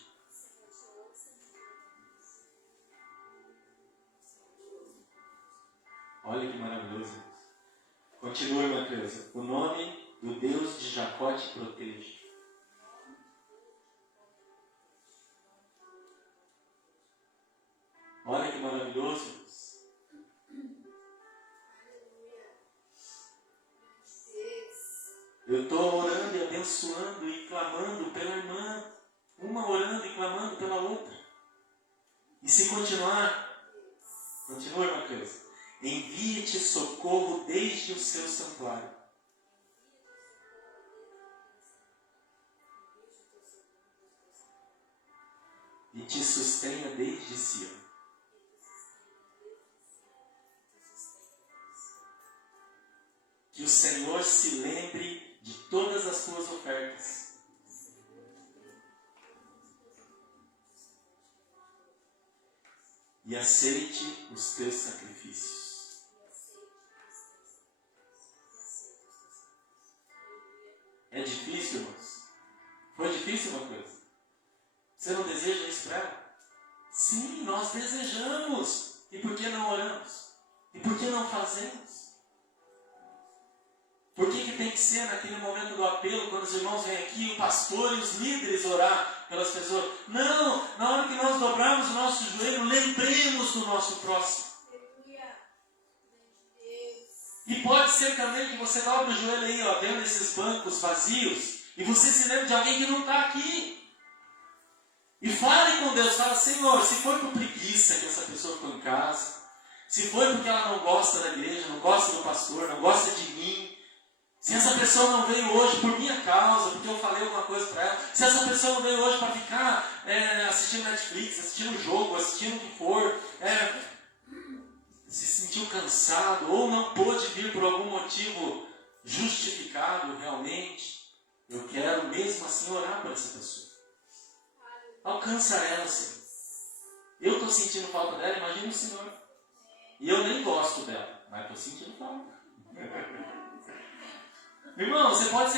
Olha que maravilhoso. Continua, irmã Cleusa. O nome do Deus de Jacó te proteja. Olha que maravilhoso. Eu estou orando e abençoando e clamando pela irmã. Uma orando e clamando pela outra. E se continuar, continua, irmã Cleusa. Envie-te socorro desde o seu santuário. E te sustenha desde Sião. Que o Senhor se lembre de todas as tuas ofertas. E aceite os teus sacrifícios. É difícil, irmãos? Foi difícil uma coisa? Você não deseja isso para ela? Sim, nós desejamos. E por que não oramos? E por que não fazemos? Por que tem que ser naquele momento do apelo, quando os irmãos vêm aqui, o pastor e os líderes orar pelas pessoas? Não, na hora que nós dobrarmos o nosso joelho, lembremos do nosso próximo. E pode ser também que você dobre o joelho aí, ó, vendo esses bancos vazios, e você se lembre de alguém que não está aqui. E fale com Deus, fala, Senhor, se foi por preguiça que essa pessoa ficou em casa, se foi porque ela não gosta da igreja, não gosta do pastor, não gosta de mim, se essa pessoa não veio hoje por minha causa, porque eu falei alguma coisa para ela, se essa pessoa não veio hoje para ficar assistindo Netflix, assistindo jogo, assistindo o que for, se sentiu cansado, ou não pôde vir por algum motivo justificado realmente, eu quero mesmo assim orar por essa pessoa. Alcança ela, Senhor. Eu estou sentindo falta dela, imagina o Senhor. E eu nem gosto dela, mas estou sentindo falta. Irmão, você pode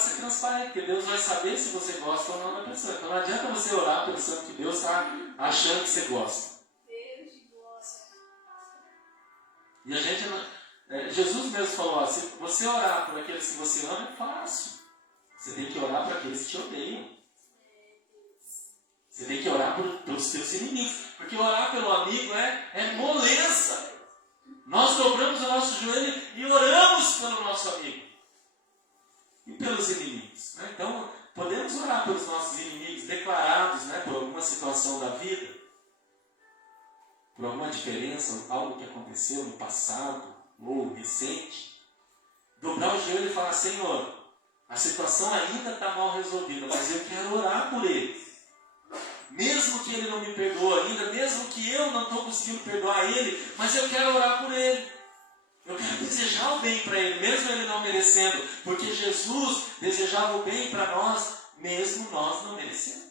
ser transparente, porque Deus vai saber se você gosta ou não da pessoa. Então não adianta você orar pensando que Deus está achando que você gosta. E a gente, Jesus mesmo falou, ó, se você orar por aqueles que você ama, é fácil. Você tem que orar por aqueles que te odeiam. Você tem que orar pelos seus inimigos. Porque orar pelo amigo é moleza. Nós dobramos o nosso joelho e oramos pelo nosso amigo. E pelos inimigos. Né? Então, podemos orar pelos nossos inimigos declarados, né, por alguma situação da vida. Por alguma diferença, algo que aconteceu no passado ou recente. Dobrar o joelho e falar, Senhor, a situação ainda está mal resolvida, mas eu quero orar por ele. Mesmo que ele não me perdoe ainda, mesmo que eu não estou conseguindo perdoar ele, mas eu quero orar por ele. Eu quero desejar o bem para ele, mesmo ele não merecendo, porque Jesus desejava o bem para nós, mesmo nós não merecendo.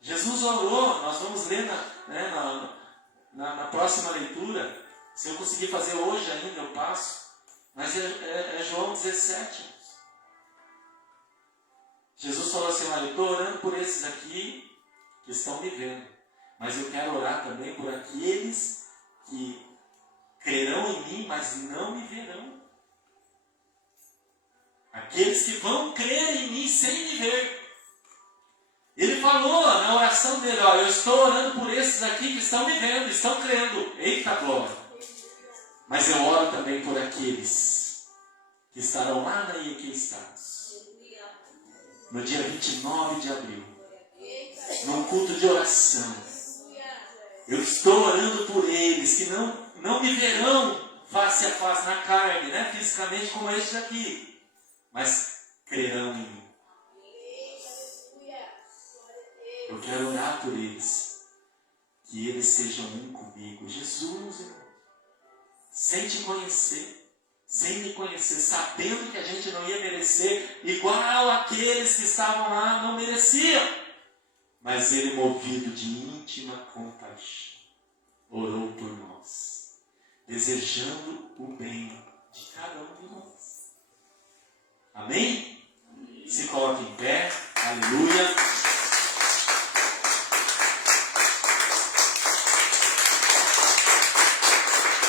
Jesus orou, nós vamos ler na próxima leitura, se eu conseguir fazer hoje ainda eu passo, mas é João 17. Jesus falou assim, olha, eu estou orando por esses aqui que estão me vendo, mas eu quero orar também por aqueles que crerão em mim, mas não me verão. Aqueles que vão crer em mim sem me ver. Ele falou na oração dele, ó, eu estou orando por esses aqui que estão me vendo, estão crendo. Eita glória! Mas eu oro também por aqueles que estarão lá na Iequistados, no dia 29 de abril, num culto de oração. Eu estou orando por eles que não me verão face a face na carne, né, fisicamente como estes aqui, mas crerão em mim. Eu quero orar por eles, que eles sejam um comigo. Jesus, irmão, sem te conhecer, sem me conhecer, sabendo que a gente não ia merecer, igual aqueles que estavam lá não mereciam. Mas ele, movido de íntima compaixão, orou por nós, desejando o bem de cada um de nós. Amém? Se coloque em pé, aleluia.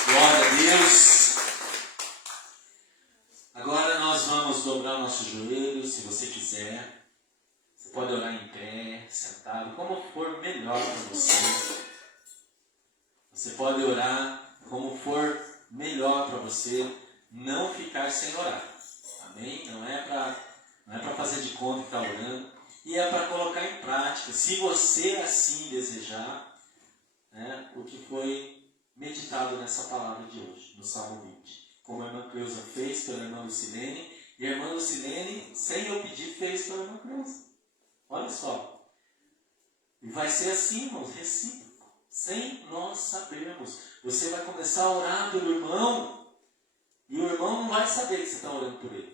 Glória a Deus. Agora nós vamos dobrar nossos joelhos, se você quiser. Você pode orar em pé, sentado, como for melhor para você. Você pode orar como for melhor para você, não ficar sem orar. Amém? Não é para fazer de conta que está orando, e é para colocar em prática, se você assim desejar, né, o que foi meditado nessa palavra de hoje, no Salmo 20. Como a irmã Cleusa fez pela irmã Lucilene, e a irmã Lucilene, sem eu pedir, fez pela irmã Cleusa. Olha só. E vai ser assim, irmãos, recíproco, sem nós sabermos. Você vai começar a orar pelo irmão, e o irmão não vai saber que você está orando por ele.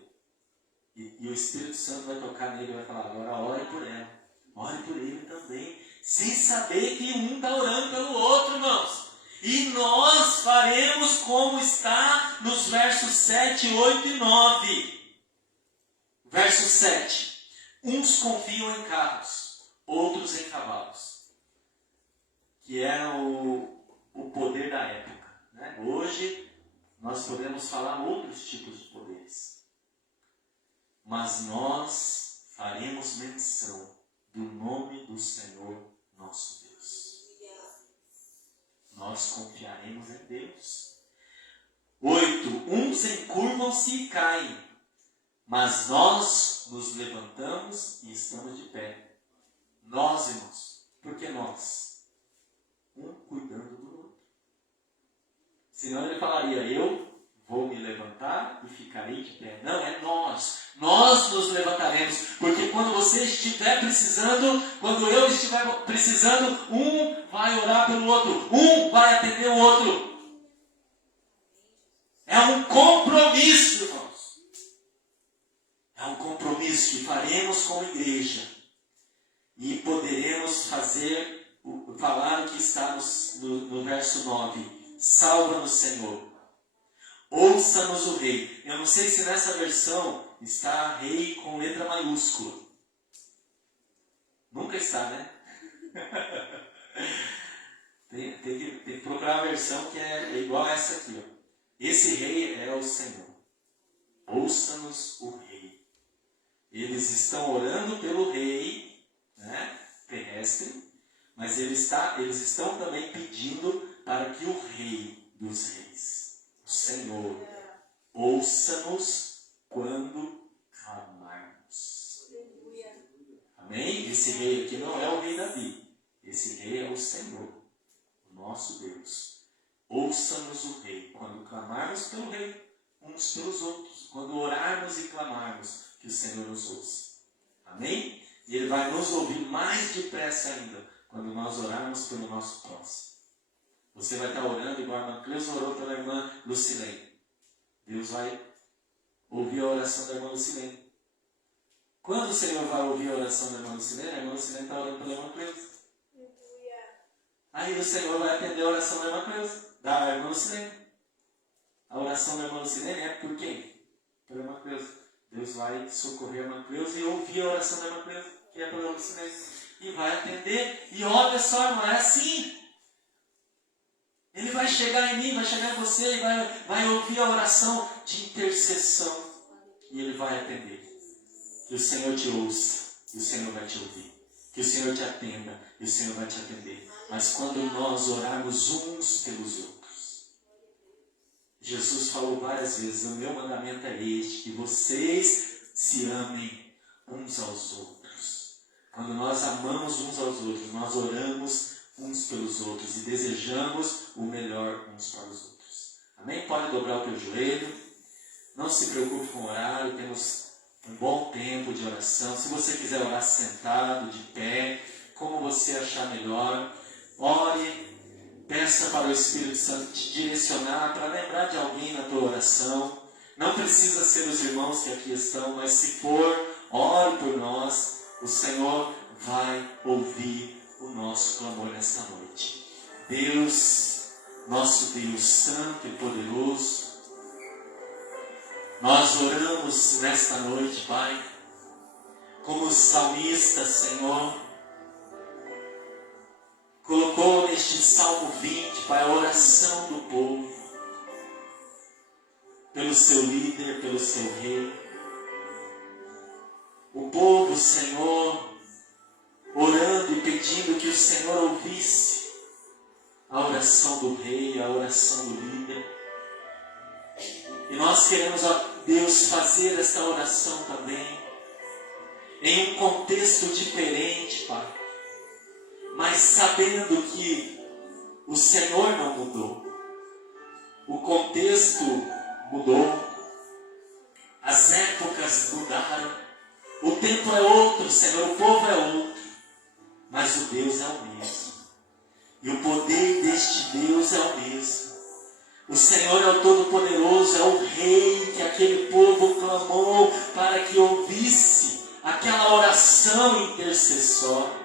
E o Espírito Santo vai tocar nele e vai falar, agora ore por ela, ore por ele também, sem saber que um está orando pelo outro, irmãos. E nós faremos como está nos versos 7, 8 e 9. Verso 7. Uns confiam em carros, outros em cavalos. Que era o poder da época, né? Hoje nós podemos falar outros tipos de poderes. Mas nós faremos menção do nome do Senhor nosso Deus. Nós confiaremos em Deus. 8. Uns encurvam-se e caem, mas nós nos levantamos e estamos de pé. Nós, irmãos, por que nós? Um cuidando do outro. Senão ele falaria, eu vou me levantar e ficarei de pé. Não, é nós. Nós nos levantaremos. Porque quando você estiver precisando, quando eu estiver precisando, um vai orar pelo outro. Um vai atender o outro. É um compromisso, irmãos. É um compromisso que faremos como igreja. E poderemos falar o que está no verso 9. Salva-nos, Senhor. Ouça-nos o Rei. Eu não sei se nessa versão está Rei com letra maiúscula. Nunca está, né? tem que procurar a versão que é igual a essa aqui. Ó. Esse Rei é o Senhor. Ouça-nos o Rei. Eles estão orando pelo Rei, né, terrestre, mas eles estão também pedindo para que o Rei dos Reis, o Senhor, ouça-nos quando clamarmos. Amém? Esse rei aqui não é o rei Davi. Esse rei é o Senhor, o nosso Deus. Ouça-nos o rei quando clamarmos pelo rei, uns pelos outros. Quando orarmos e clamarmos, que o Senhor nos ouça. Amém? E Ele vai nos ouvir mais depressa ainda, quando nós orarmos pelo nosso próximo. Você vai estar orando igual a irmã Cleusa orou pela irmã Lucilene. Deus vai ouvir a oração da irmã Lucilene. Quando o Senhor vai ouvir a oração da irmã Lucilene, a irmã Lucilene está orando pela irmã Cleusa. Aí o Senhor vai atender a oração da irmã Cleusa, da irmã Lucilene. A oração da irmã Lucilene é por quem? Pela irmã Cleusa. Deus vai socorrer a irmã Cleusa e ouvir a oração da irmã Cleusa, que é pela irmã Lucilene. E vai atender. E olha só, irmão, é assim. Ele vai chegar em mim, vai chegar em você e vai ouvir a oração de intercessão. E Ele vai atender. Que o Senhor te ouça, e o Senhor vai te ouvir. Que o Senhor te atenda, e o Senhor vai te atender. Mas quando nós orarmos uns pelos outros, Jesus falou várias vezes, o meu mandamento é este, que vocês se amem uns aos outros. Quando nós amamos uns aos outros, nós oramos uns pelos outros e desejamos o melhor uns para os outros. Amém? Pode dobrar o teu joelho. Não se preocupe com o horário. Temos um bom tempo de oração. Se você quiser orar sentado, de pé, como você achar melhor, ore. Peça para o Espírito Santo te direcionar, para lembrar de alguém na tua oração. Não precisa ser os irmãos que aqui estão, mas se for, ore por nós. O Senhor vai ouvir o nosso clamor nesta noite. Deus, nosso Deus santo e poderoso, nós oramos nesta noite, Pai, como o salmista, Senhor, colocou neste Salmo 20, Pai, a oração do povo, pelo seu líder, pelo seu rei. O povo, Senhor, orando e pedindo que o Senhor ouvisse a oração do rei, a oração do líder. E nós queremos, ó Deus, fazer esta oração também em um contexto diferente, Pai, mas sabendo que o Senhor não mudou. O contexto mudou, as épocas mudaram, o tempo é outro, Senhor, o povo é outro, mas o Deus é o mesmo. E o poder deste Deus é o mesmo. O Senhor é o Todo-Poderoso, é o Rei que aquele povo clamou para que ouvisse aquela oração intercessória,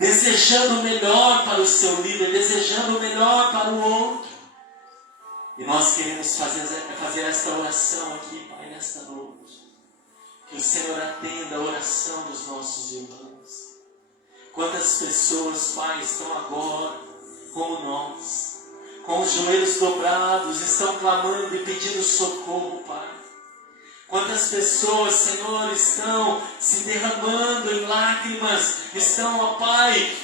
desejando o melhor para o seu líder, desejando o melhor para o outro. E nós queremos fazer esta oração aqui, Pai, nesta noite. Que o Senhor atenda a oração dos nossos irmãos. Quantas pessoas, Pai, estão agora, como nós, com os joelhos dobrados, estão clamando e pedindo socorro, Pai. Quantas pessoas, Senhor, estão se derramando em lágrimas, estão, ó Pai,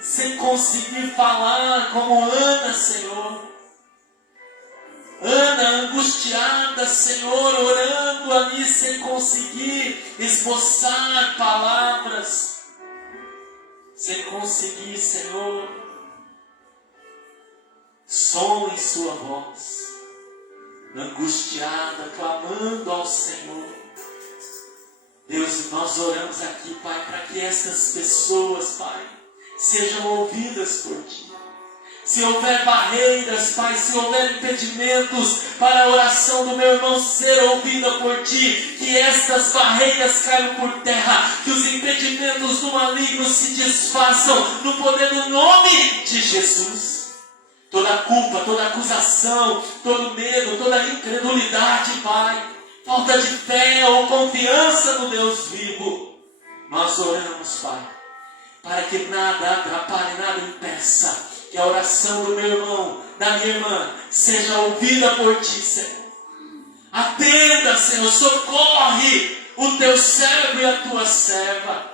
sem conseguir falar, como Ana, Senhor. Ana, angustiada, Senhor, orando ali sem conseguir esboçar palavras, sem conseguir, Senhor, som em sua voz, angustiada, clamando ao Senhor. Deus, nós oramos aqui, Pai, para que essas pessoas, Pai, sejam ouvidas por Ti. Se houver barreiras, Pai, se houver impedimentos para a oração do meu irmão ser ouvida por Ti, que estas barreiras caiam por terra, que os impedimentos do maligno se desfaçam no poder do nome de Jesus. Toda culpa, toda acusação, todo medo, toda incredulidade, Pai, falta de fé ou confiança no Deus vivo, nós oramos, Pai, para que nada atrapalhe, nada impeça que a oração do meu irmão, da minha irmã, seja ouvida por Ti, Senhor. Atenda, Senhor, socorre o Teu servo e a Tua serva.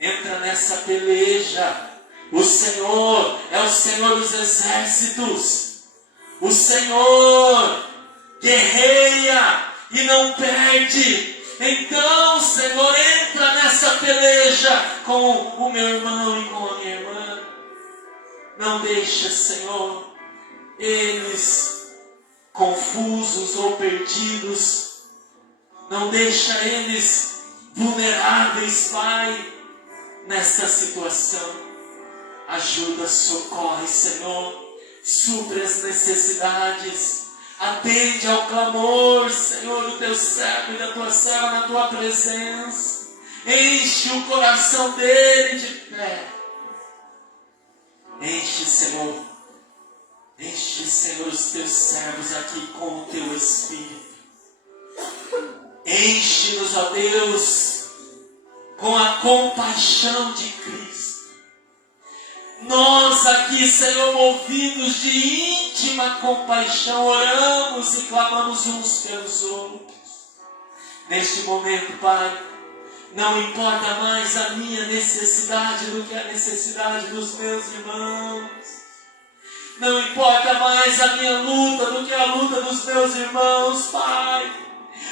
Entra nessa peleja. O Senhor é o Senhor dos exércitos. O Senhor guerreia e não perde. Então, Senhor, entra nessa peleja com o meu irmão e com a minha irmã. Não deixa, Senhor, eles confusos ou perdidos. Não deixa eles vulneráveis, Pai, nesta situação. Ajuda, socorre, Senhor. Supre as necessidades. Atende ao clamor, Senhor, do Teu servo e da Tua serva na Tua presença. Enche o coração dele de fé. Enche, Senhor, os Teus servos aqui com o Teu Espírito. Enche-nos, ó Deus, com a compaixão de Cristo. Nós aqui, Senhor, movidos de íntima compaixão, oramos e clamamos uns pelos outros. Neste momento, Pai, não importa mais a minha necessidade do que a necessidade dos meus irmãos. Não importa mais a minha luta do que a luta dos meus irmãos, Pai.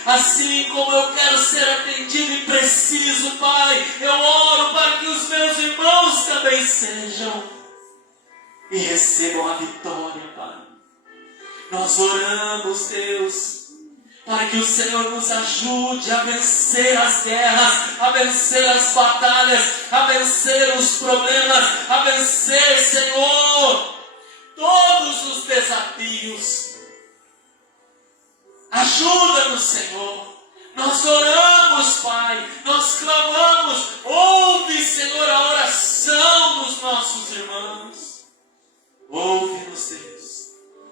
Assim como eu quero ser atendido e preciso, Pai, eu oro para que os meus irmãos também sejam e recebam a vitória, Pai. Nós oramos, Deus, para que o Senhor nos ajude a vencer as guerras, a vencer as batalhas, a vencer os problemas, a vencer, Senhor, todos os desafios. Ajuda-nos, Senhor. Nós oramos, Pai. Nós clamamos. Ouve, Senhor, a oração dos nossos irmãos. Ouve-nos, Deus.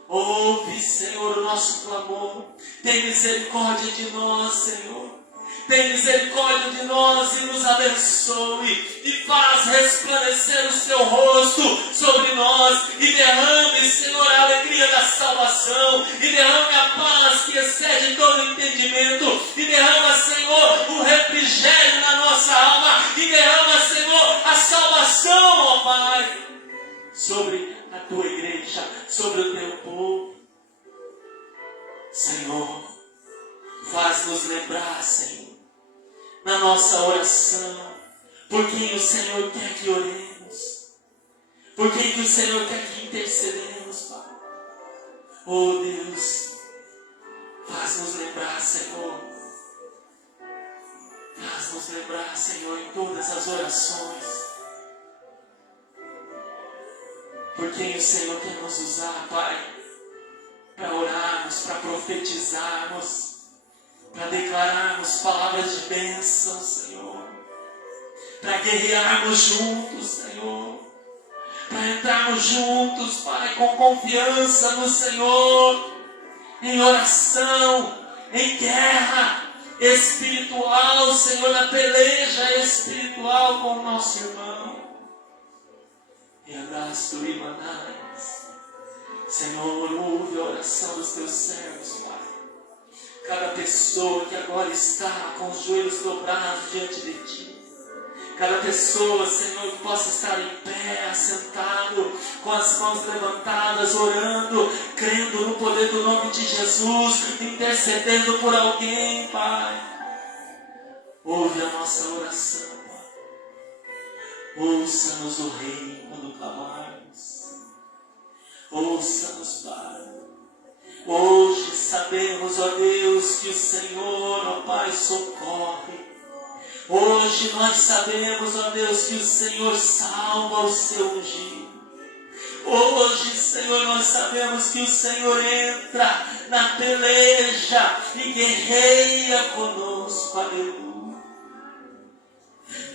Ouve, Senhor, o nosso clamor. Tem misericórdia de nós, Senhor. Tem misericórdia de nós e nos abençoe. E faz resplandecer o seu rosto sobre nós. E derrame, Senhor, a alegria da salvação. E derrame a paz que excede todo entendimento. E derrama, Senhor, o refrigério na nossa alma. E derrama, Senhor, a salvação, ó Pai, sobre a tua igreja, sobre o teu povo. Senhor, faz-nos lembrar, Senhor, na nossa oração, por quem o Senhor quer que oremos, por quem que o Senhor quer que intercedemos, Pai. Oh Deus, faz-nos lembrar, Senhor, faz-nos lembrar, Senhor, em todas as orações, por quem o Senhor quer nos usar, Pai, para orarmos, para profetizarmos, para declararmos palavras de bênção, Senhor, para guerrearmos juntos, Senhor, para entrarmos juntos, Pai, com confiança no Senhor, em oração, em guerra espiritual, Senhor, na peleja espiritual com o nosso irmão. E abraço do Imanais. Senhor, ouve a oração dos teus servos, Pai. Cada pessoa que agora está com os joelhos dobrados diante de Ti. Cada pessoa, Senhor, que possa estar em pé, assentado, com as mãos levantadas, orando, crendo no poder do nome de Jesus, intercedendo por alguém, Pai. Ouve a nossa oração, Pai. Ouça-nos, o Rei, quando clamarmos. Ouça-nos, Pai. Hoje sabemos, ó Deus, que o Senhor, ó Pai, socorre. Hoje nós sabemos, ó Deus, que o Senhor salva o seu ungido. Hoje, Senhor, nós sabemos que o Senhor entra na peleja e guerreia conosco. Aleluia.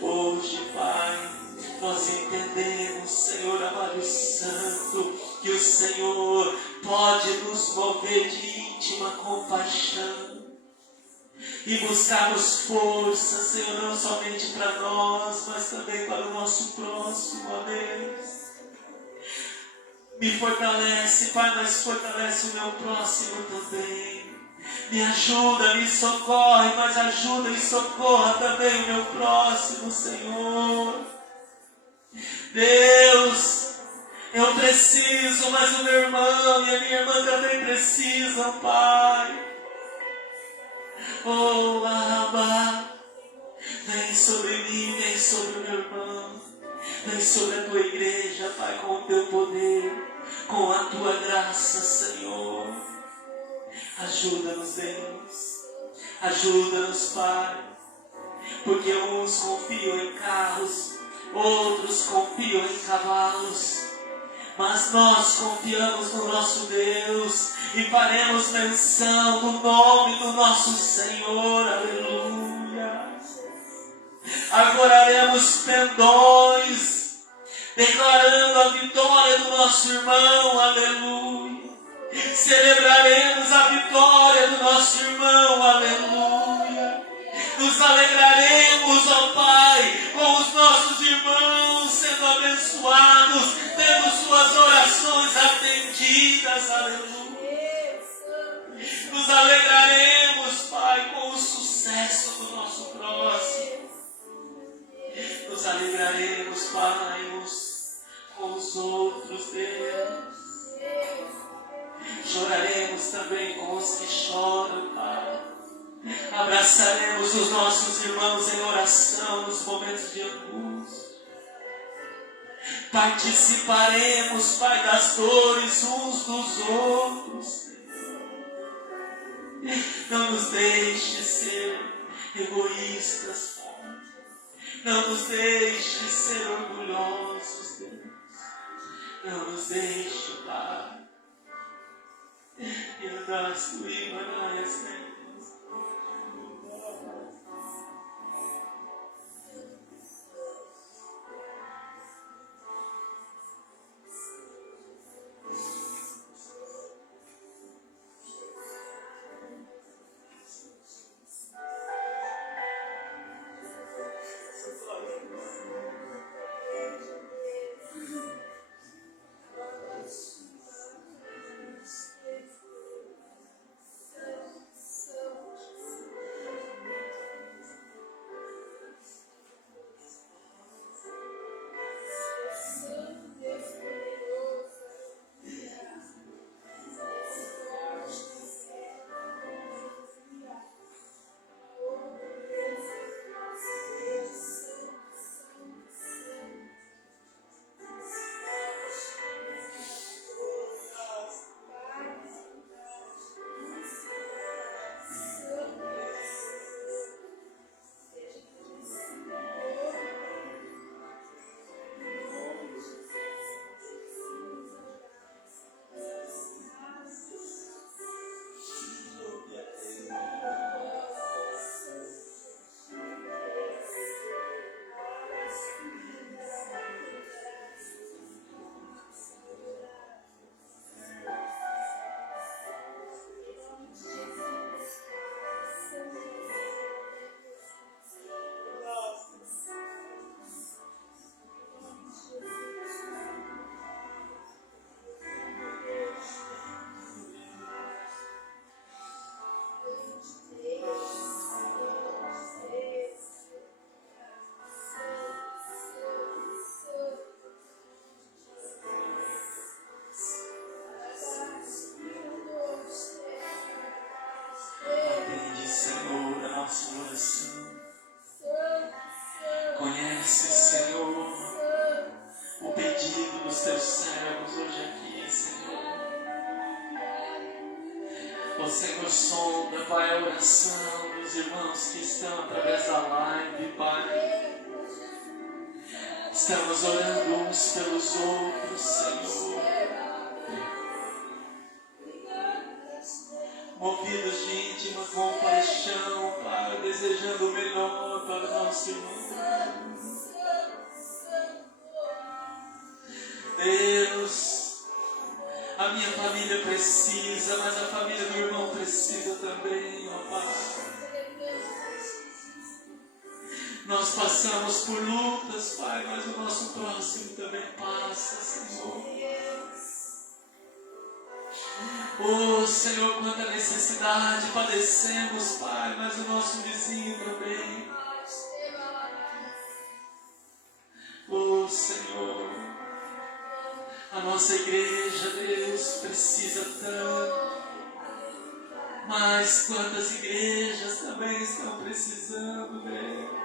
Hoje, Pai, nós entendemos, Senhor amado e santo, que o Senhor pode nos mover de íntima compaixão e buscarmos força, Senhor, não somente para nós, mas também para o nosso próximo, ó Deus. Me fortalece, Pai, mas fortalece o meu próximo também. Me ajuda, me socorre, mas ajuda e socorra também o meu próximo, Senhor. Deus, eu preciso, mas o meu irmão e a minha irmã também precisam, Pai. Oh, Abba, vem sobre mim, vem sobre o meu irmão, vem sobre a tua igreja, Pai, com o teu poder, com a tua graça, Senhor. Ajuda-nos, Deus, ajuda-nos, Pai, porque uns confiam em carros, outros confiam em cavalos, mas nós confiamos no nosso Deus e faremos menção do nome do nosso Senhor, aleluia. Arvoraremos pendões, declarando a vitória do nosso irmão, aleluia. Celebraremos a vitória do nosso irmão, aleluia. Nos alegraremos, ó Pai, com os nossos irmãos sendo abençoados, tendo suas orações atendidas, aleluia. Nos alegraremos, Pai, com o sucesso do nosso próximo. Nos alegraremos, Pai, uns com os outros, Deus. Choraremos também com os que choram, Pai. Abraçaremos os nossos irmãos em oração nos momentos de angústia. Participaremos, Pai, das dores uns dos outros. Não nos deixe ser egoístas, Pai. Não nos deixe ser orgulhosos, Deus. Não nos deixe, Pai, Senhor, sonda, Pai, a oração dos irmãos que estão através da live, Pai. Estamos orando uns pelos outros, Senhor. Movidos de íntima compaixão, Pai, desejando o melhor para o nosso irmão. Deus, a minha família precisa, mas a família do irmão precisa também, ó Pai. Nós passamos por lutas, Pai, mas o nosso próximo também passa, Senhor. Oh, Senhor, quanta necessidade padecemos, Pai, mas o nosso vizinho também. Oh, Senhor, a nossa igreja, Deus, precisa tanto. Mas quantas igrejas também estão precisando, Deus.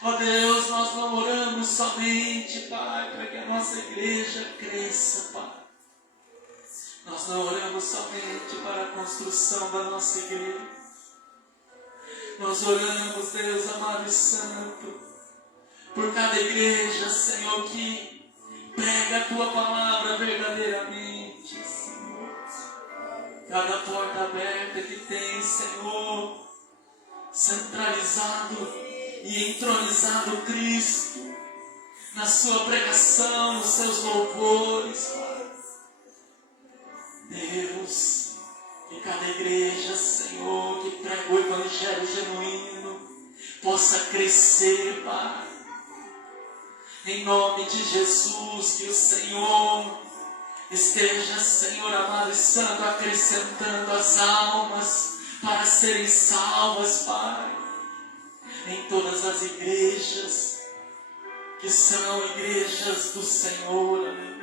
Ó Deus, nós não oramos somente, Pai, para que a nossa igreja cresça, Pai. Nós não oramos somente para a construção da nossa igreja. Nós oramos, Deus amado e santo, por cada igreja, Senhor, que prega a Tua palavra verdadeiramente, Senhor. Cada porta aberta que tem, Senhor, centralizado e entronizado Cristo na sua pregação, nos seus louvores, Pai. Deus, que cada igreja, Senhor, que prega o Evangelho genuíno, possa crescer, Pai. Em nome de Jesus, que o Senhor esteja, Senhor amado e santo, acrescentando as almas para serem salvas, Pai. Em todas as igrejas que são igrejas do Senhor, aleluia.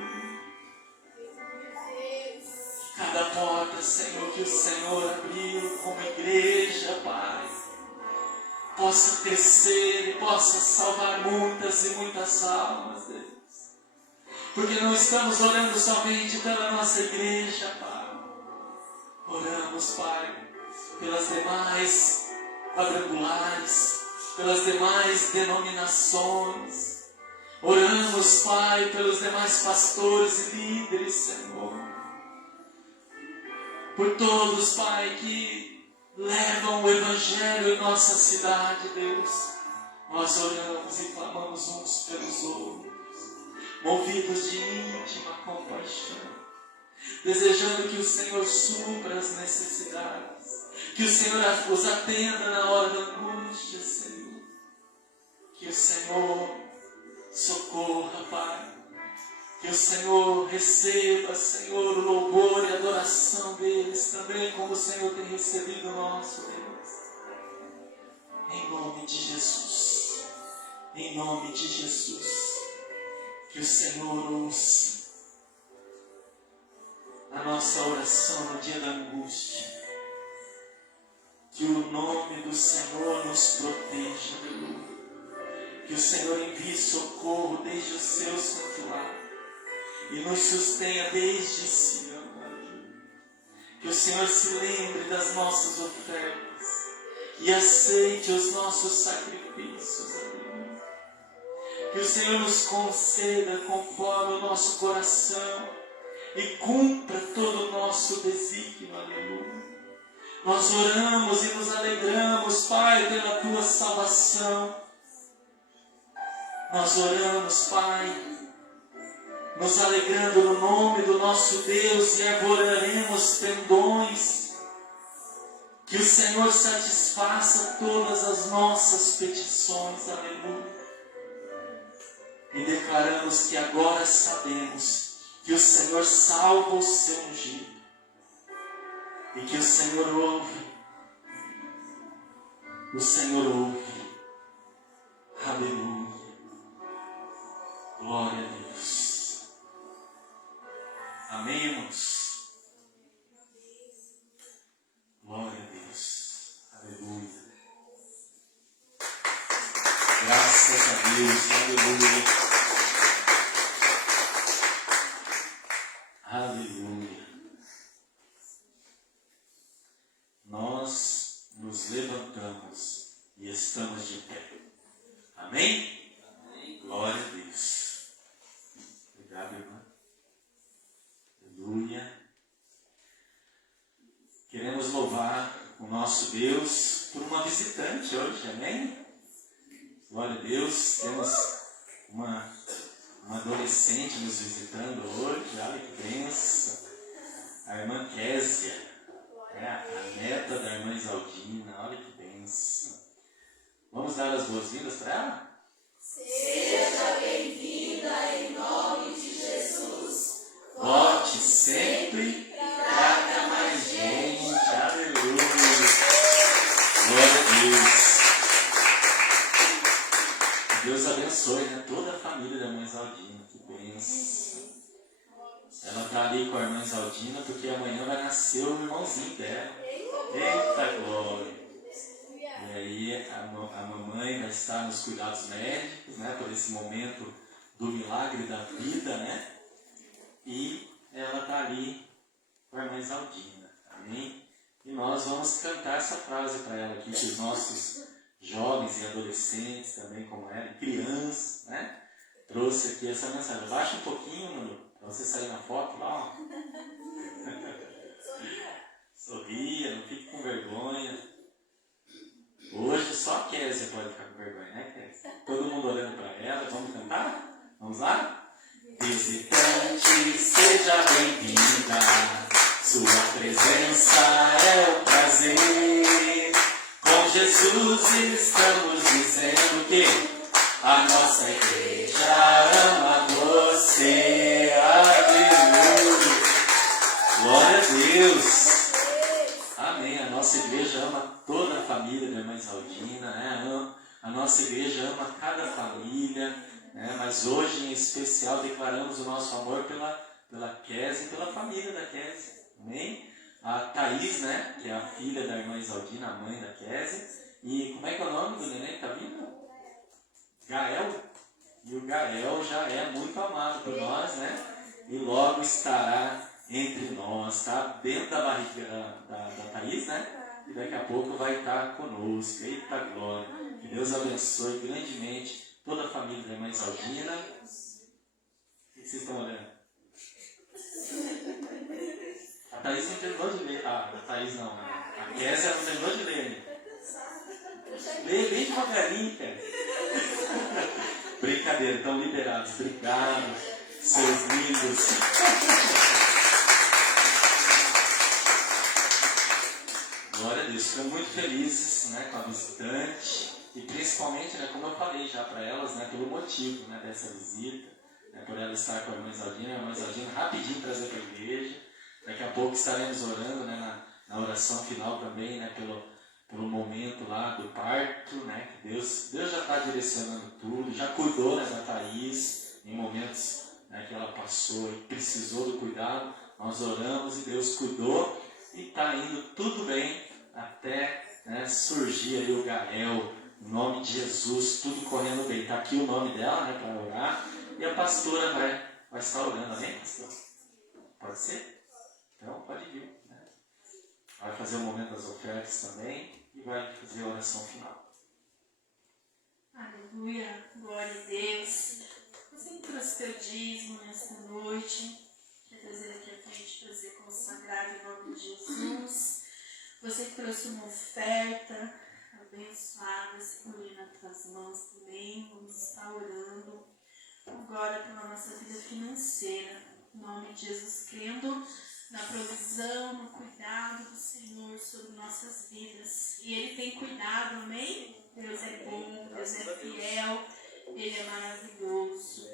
Cada porta, Senhor, que o Senhor abriu como igreja, Pai, possa crescer e possa salvar muitas e muitas almas, Deus. Porque não estamos orando somente pela nossa igreja, Pai. Oramos, Pai, pelas demais quadrangulares, pelas demais denominações. Oramos, Pai, pelos demais pastores e líderes, Senhor. Por todos, Pai, que levam o Evangelho em nossa cidade, Deus. Nós oramos e clamamos uns pelos outros, movidos de íntima compaixão, desejando que o Senhor supra as necessidades, que o Senhor os atenda na hora da angústia, Senhor. Que o Senhor socorra, Pai. Que o Senhor receba, Senhor, o louvor e a adoração deles, também como o Senhor tem recebido o nosso, Deus. Em nome de Jesus. Em nome de Jesus. Que o Senhor ouça a nossa oração no dia da angústia. Que o nome do Senhor nos proteja, aleluia. Que o Senhor envie socorro desde o seu santo lar e nos sustenha desde Sião. Que o Senhor se lembre das nossas ofertas e aceite os nossos sacrifícios, aleluia. Que o Senhor nos conceda conforme o nosso coração e cumpra todo o nosso desígnio, aleluia. Nós oramos e nos alegramos, Pai, pela Tua salvação. Nós oramos, Pai, nos alegrando no nome do nosso Deus e agoraremos pendões. Que o Senhor satisfaça todas as nossas petições, aleluia. E declaramos que agora sabemos que o Senhor salva o seu ungido. E que o Senhor ouve. O Senhor ouve. Aleluia. Glória a Deus. Amém, irmãos? Glória a Deus. Aleluia. Graças a Deus. Aleluia. Aleluia. Nós nos levantamos e estamos de pé. Amém? Amém. Glória a Deus. Obrigado, irmã. Aleluia. Queremos louvar o nosso Deus por uma visitante hoje, amém? Glória a Deus. Temos uma adolescente nos visitando hoje, olha que bênção. A irmã Késia, a neta da irmã Isaldina, olha que bênção. Vamos dar as boas-vindas para ela? Seja bem-vinda em nome de Jesus. Volte sempre, traga mais gente, aleluia. Glória a Deus. Deus abençoe, né? Toda a família da irmã Isaldina, que bênção. Ela está ali com a irmã Isaldina porque amanhã vai nascer o irmãozinho dela. Eita glória! E aí a mamãe vai estar nos cuidados médicos, né? Por esse momento do milagre da vida, né? E ela está ali com a irmã Isaldina, amém? E nós vamos cantar essa frase para ela aqui, que os nossos jovens e adolescentes também, como ela, crianças, né? Trouxe aqui essa mensagem. Baixa um pouquinho, Manu, para você sair na foto lá, ó. Sorria, não fique com vergonha. Hoje só a Késia pode ficar com vergonha, né, Késia? Todo mundo olhando para ela, vamos cantar? Vamos lá? Visitante, seja bem-vinda, sua presença é um prazer. Com Jesus estamos dizendo que a nossa igreja ama você. Aleluia. Glória a Deus. Amém. A nossa igreja ama toda a família da irmã Isaldina, né? A nossa igreja ama cada família, né? Mas hoje em especial declaramos o nosso amor pela Késia e pela família da Késia. Amém? A Thaís, né? Que é a filha da irmã Isaldina, a mãe da Késia. E como é que é o nome do neném que está vindo? Gael. E o Gael já é muito amado por nós, né? E logo estará entre nós, tá? Dentro da barriga da Thaís, né? E daqui a pouco vai estar conosco. Eita glória! Que Deus abençoe grandemente toda a família da irmã Isaldina. O que vocês estão olhando? A Thaís não terminou de ler. A Thaís não. A Kézia não terminou de ler ainda. Lê bem devagarinho, cara. Brincadeira, estão liberados. Obrigado, seus lindos. Glória a Deus. Ficamos muito felizes, né, com a visitante. E principalmente, né, como eu falei já para elas, né, pelo motivo, né, dessa visita, né, por ela estar com a irmã Isaldina rapidinho trazer para a igreja. Daqui a pouco estaremos orando, né, na oração final também, né, pelo momento lá do parto, né, que Deus já está direcionando tudo, já cuidou, né, da Thaís em momentos, né, que ela passou e precisou do cuidado. Nós oramos e Deus cuidou e está indo tudo bem até, né, surgir aí o Gael, em nome de Jesus, tudo correndo bem. Está aqui o nome dela, né, para orar, e a pastora vai estar orando, amém, pastor? Pode ser? Então, pode vir. Né? Vai fazer o momento das ofertas também e vai fazer a oração final. Aleluia, glória a Deus. Você trouxe teu dízimo nesta noite. Quer trazer aqui à frente para ser consagrado em nome de Jesus. Você trouxe uma oferta abençoada, segure nas tuas mãos também. Vamos estar orando agora pela nossa vida financeira. Em nome de Jesus, crendo na provisão, no cuidado do Senhor sobre nossas vidas. E Ele tem cuidado, amém? Deus é bom, Deus é fiel, Ele é maravilhoso.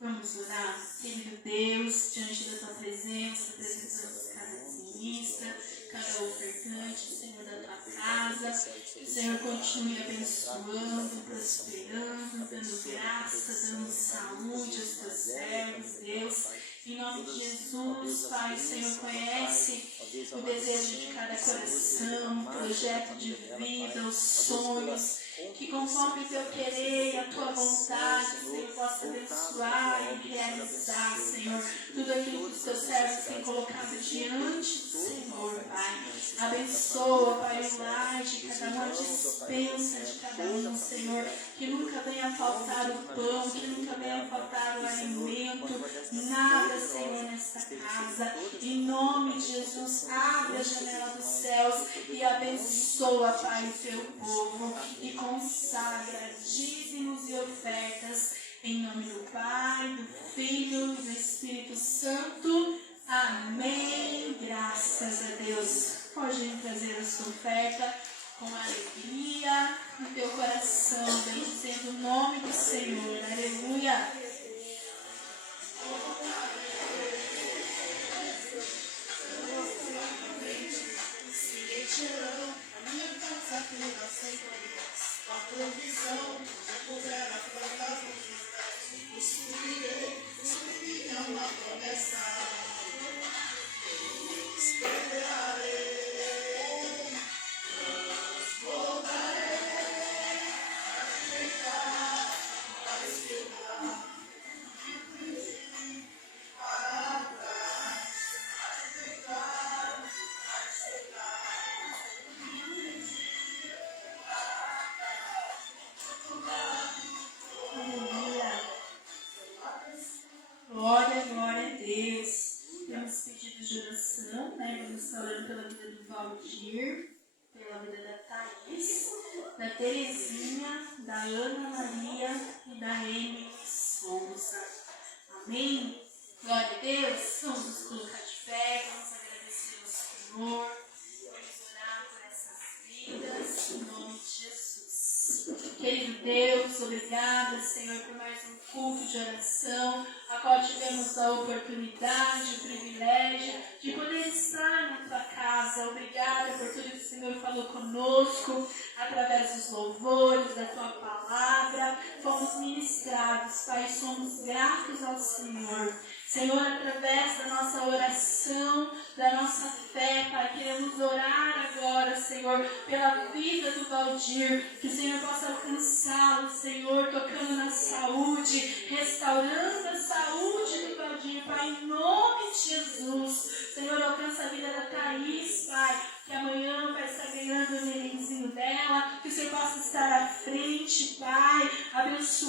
Vamos orar, querido Deus, diante da Tua presença, apresentamos cada dizimista, cada ofertante, Senhor, da Tua casa. Que o Senhor continue abençoando, prosperando, dando graça, dando saúde aos Teus servos, Deus. Em nome de Jesus, Pai, o Senhor conhece o desejo de cada coração, o projeto de vida, os sonhos, que conforme o Teu querer e a Tua vontade, Senhor, possa abençoar e realizar, Senhor, tudo aquilo que os Teus servos têm colocado diante do Senhor, Pai. Abençoa, Pai, o lar de cada um, a dispensa de cada um, Senhor, que nunca venha faltar o pão, que nunca venha faltar o alimento, nada, Senhor, nesta casa. Em nome de Jesus, abre a janela dos céus e abençoa, Pai, o Teu povo e consagra dízimos e ofertas em nome do Pai, do Filho e do Espírito Santo. Amém. Graças a Deus. Pode trazer a sua oferta com alegria no teu coração, bendizendo o nome do Senhor. Aleluia. A provisão, puder a plantar subirei a uma promessa, esperarei, voltarei, aceitar, a esperar, para trás, aceitar, Glória, glória a Deus. Temos pedidos de oração, né? Vamos estar orando pela vida do Valdir, pela vida da Thaís, da Terezinha, da Ana Maria e da Emily Souza. Amém? Glória a Deus. Vamos nos colocar de pé, vamos agradecer ao Senhor, vamos orar por essas vidas, em nome de Jesus. Querido Deus, obrigada, Senhor, por mais um culto de oração, a qual tivemos a oportunidade, o privilégio de poder estar na Tua casa. Obrigada por tudo que o Senhor falou conosco, através dos louvores, da Tua palavra. Fomos ministrados, Pai, somos gratos ao Senhor. Senhor, através da nossa oração, da nossa fé, Pai, queremos orar agora, Senhor, pela vida do Valdir, que o Senhor possa alcançá-lo, Senhor, tocando na saúde, restaurando a saúde do Valdir, Pai, em nome de Jesus. Senhor, alcança a vida da Thaís, Pai, que amanhã vai estar ganhando o nenenzinho dela, que o Senhor possa estar à frente, Pai, abençoe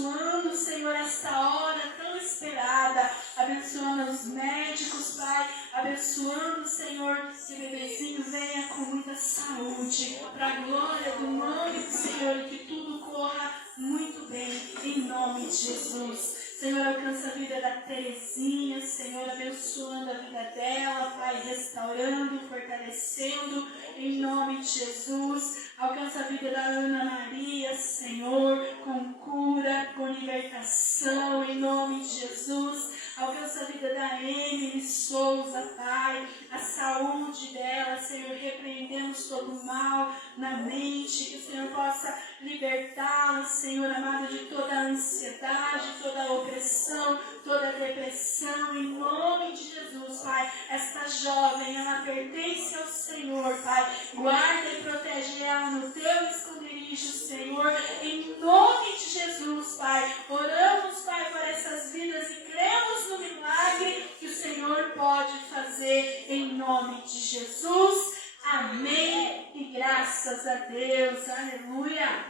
muita saúde, para a glória do nome do Senhor, e que tudo corra muito bem, em nome de Jesus. Senhor, alcança a vida da Terezinha, Senhor, abençoando a vida dela, Pai, restaurando, fortalecendo, em nome de Jesus. Alcança a vida da Ana Maria, Senhor, com cura, com libertação, em nome de Jesus. Alcança a vida da Emily Souza, Pai, a saúde dela, Senhor, repreendemos todo o mal na mente, que o Senhor possa libertá-la, Senhor amado, de toda a ansiedade, toda a opressão, toda a depressão, em nome de Jesus, Pai. Esta jovem, ela pertence ao Senhor, Pai. Guarda e protege ela no teu esconderijo, Senhor, em nome de Jesus, Pai. Oramos, Pai, por essas vidas e cremos no milagre que o Senhor pode fazer, em nome de Jesus. Amém. E graças a Deus. Aleluia.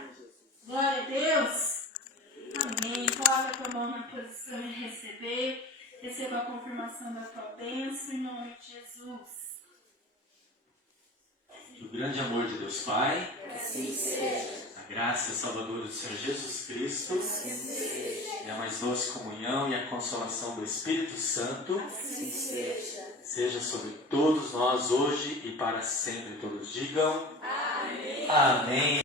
Glória a Deus. Amém. Coloca a tua mão na posição de receber. Receba a confirmação da tua bênção, em nome de Jesus. Que o grande amor de Deus Pai, Assim seja. a graça salvadora do Senhor Jesus Cristo, Assim seja. e a mais doce comunhão e a consolação do Espírito Santo Assim seja. seja sobre todos nós hoje e para sempre. Todos digam Amém. amém.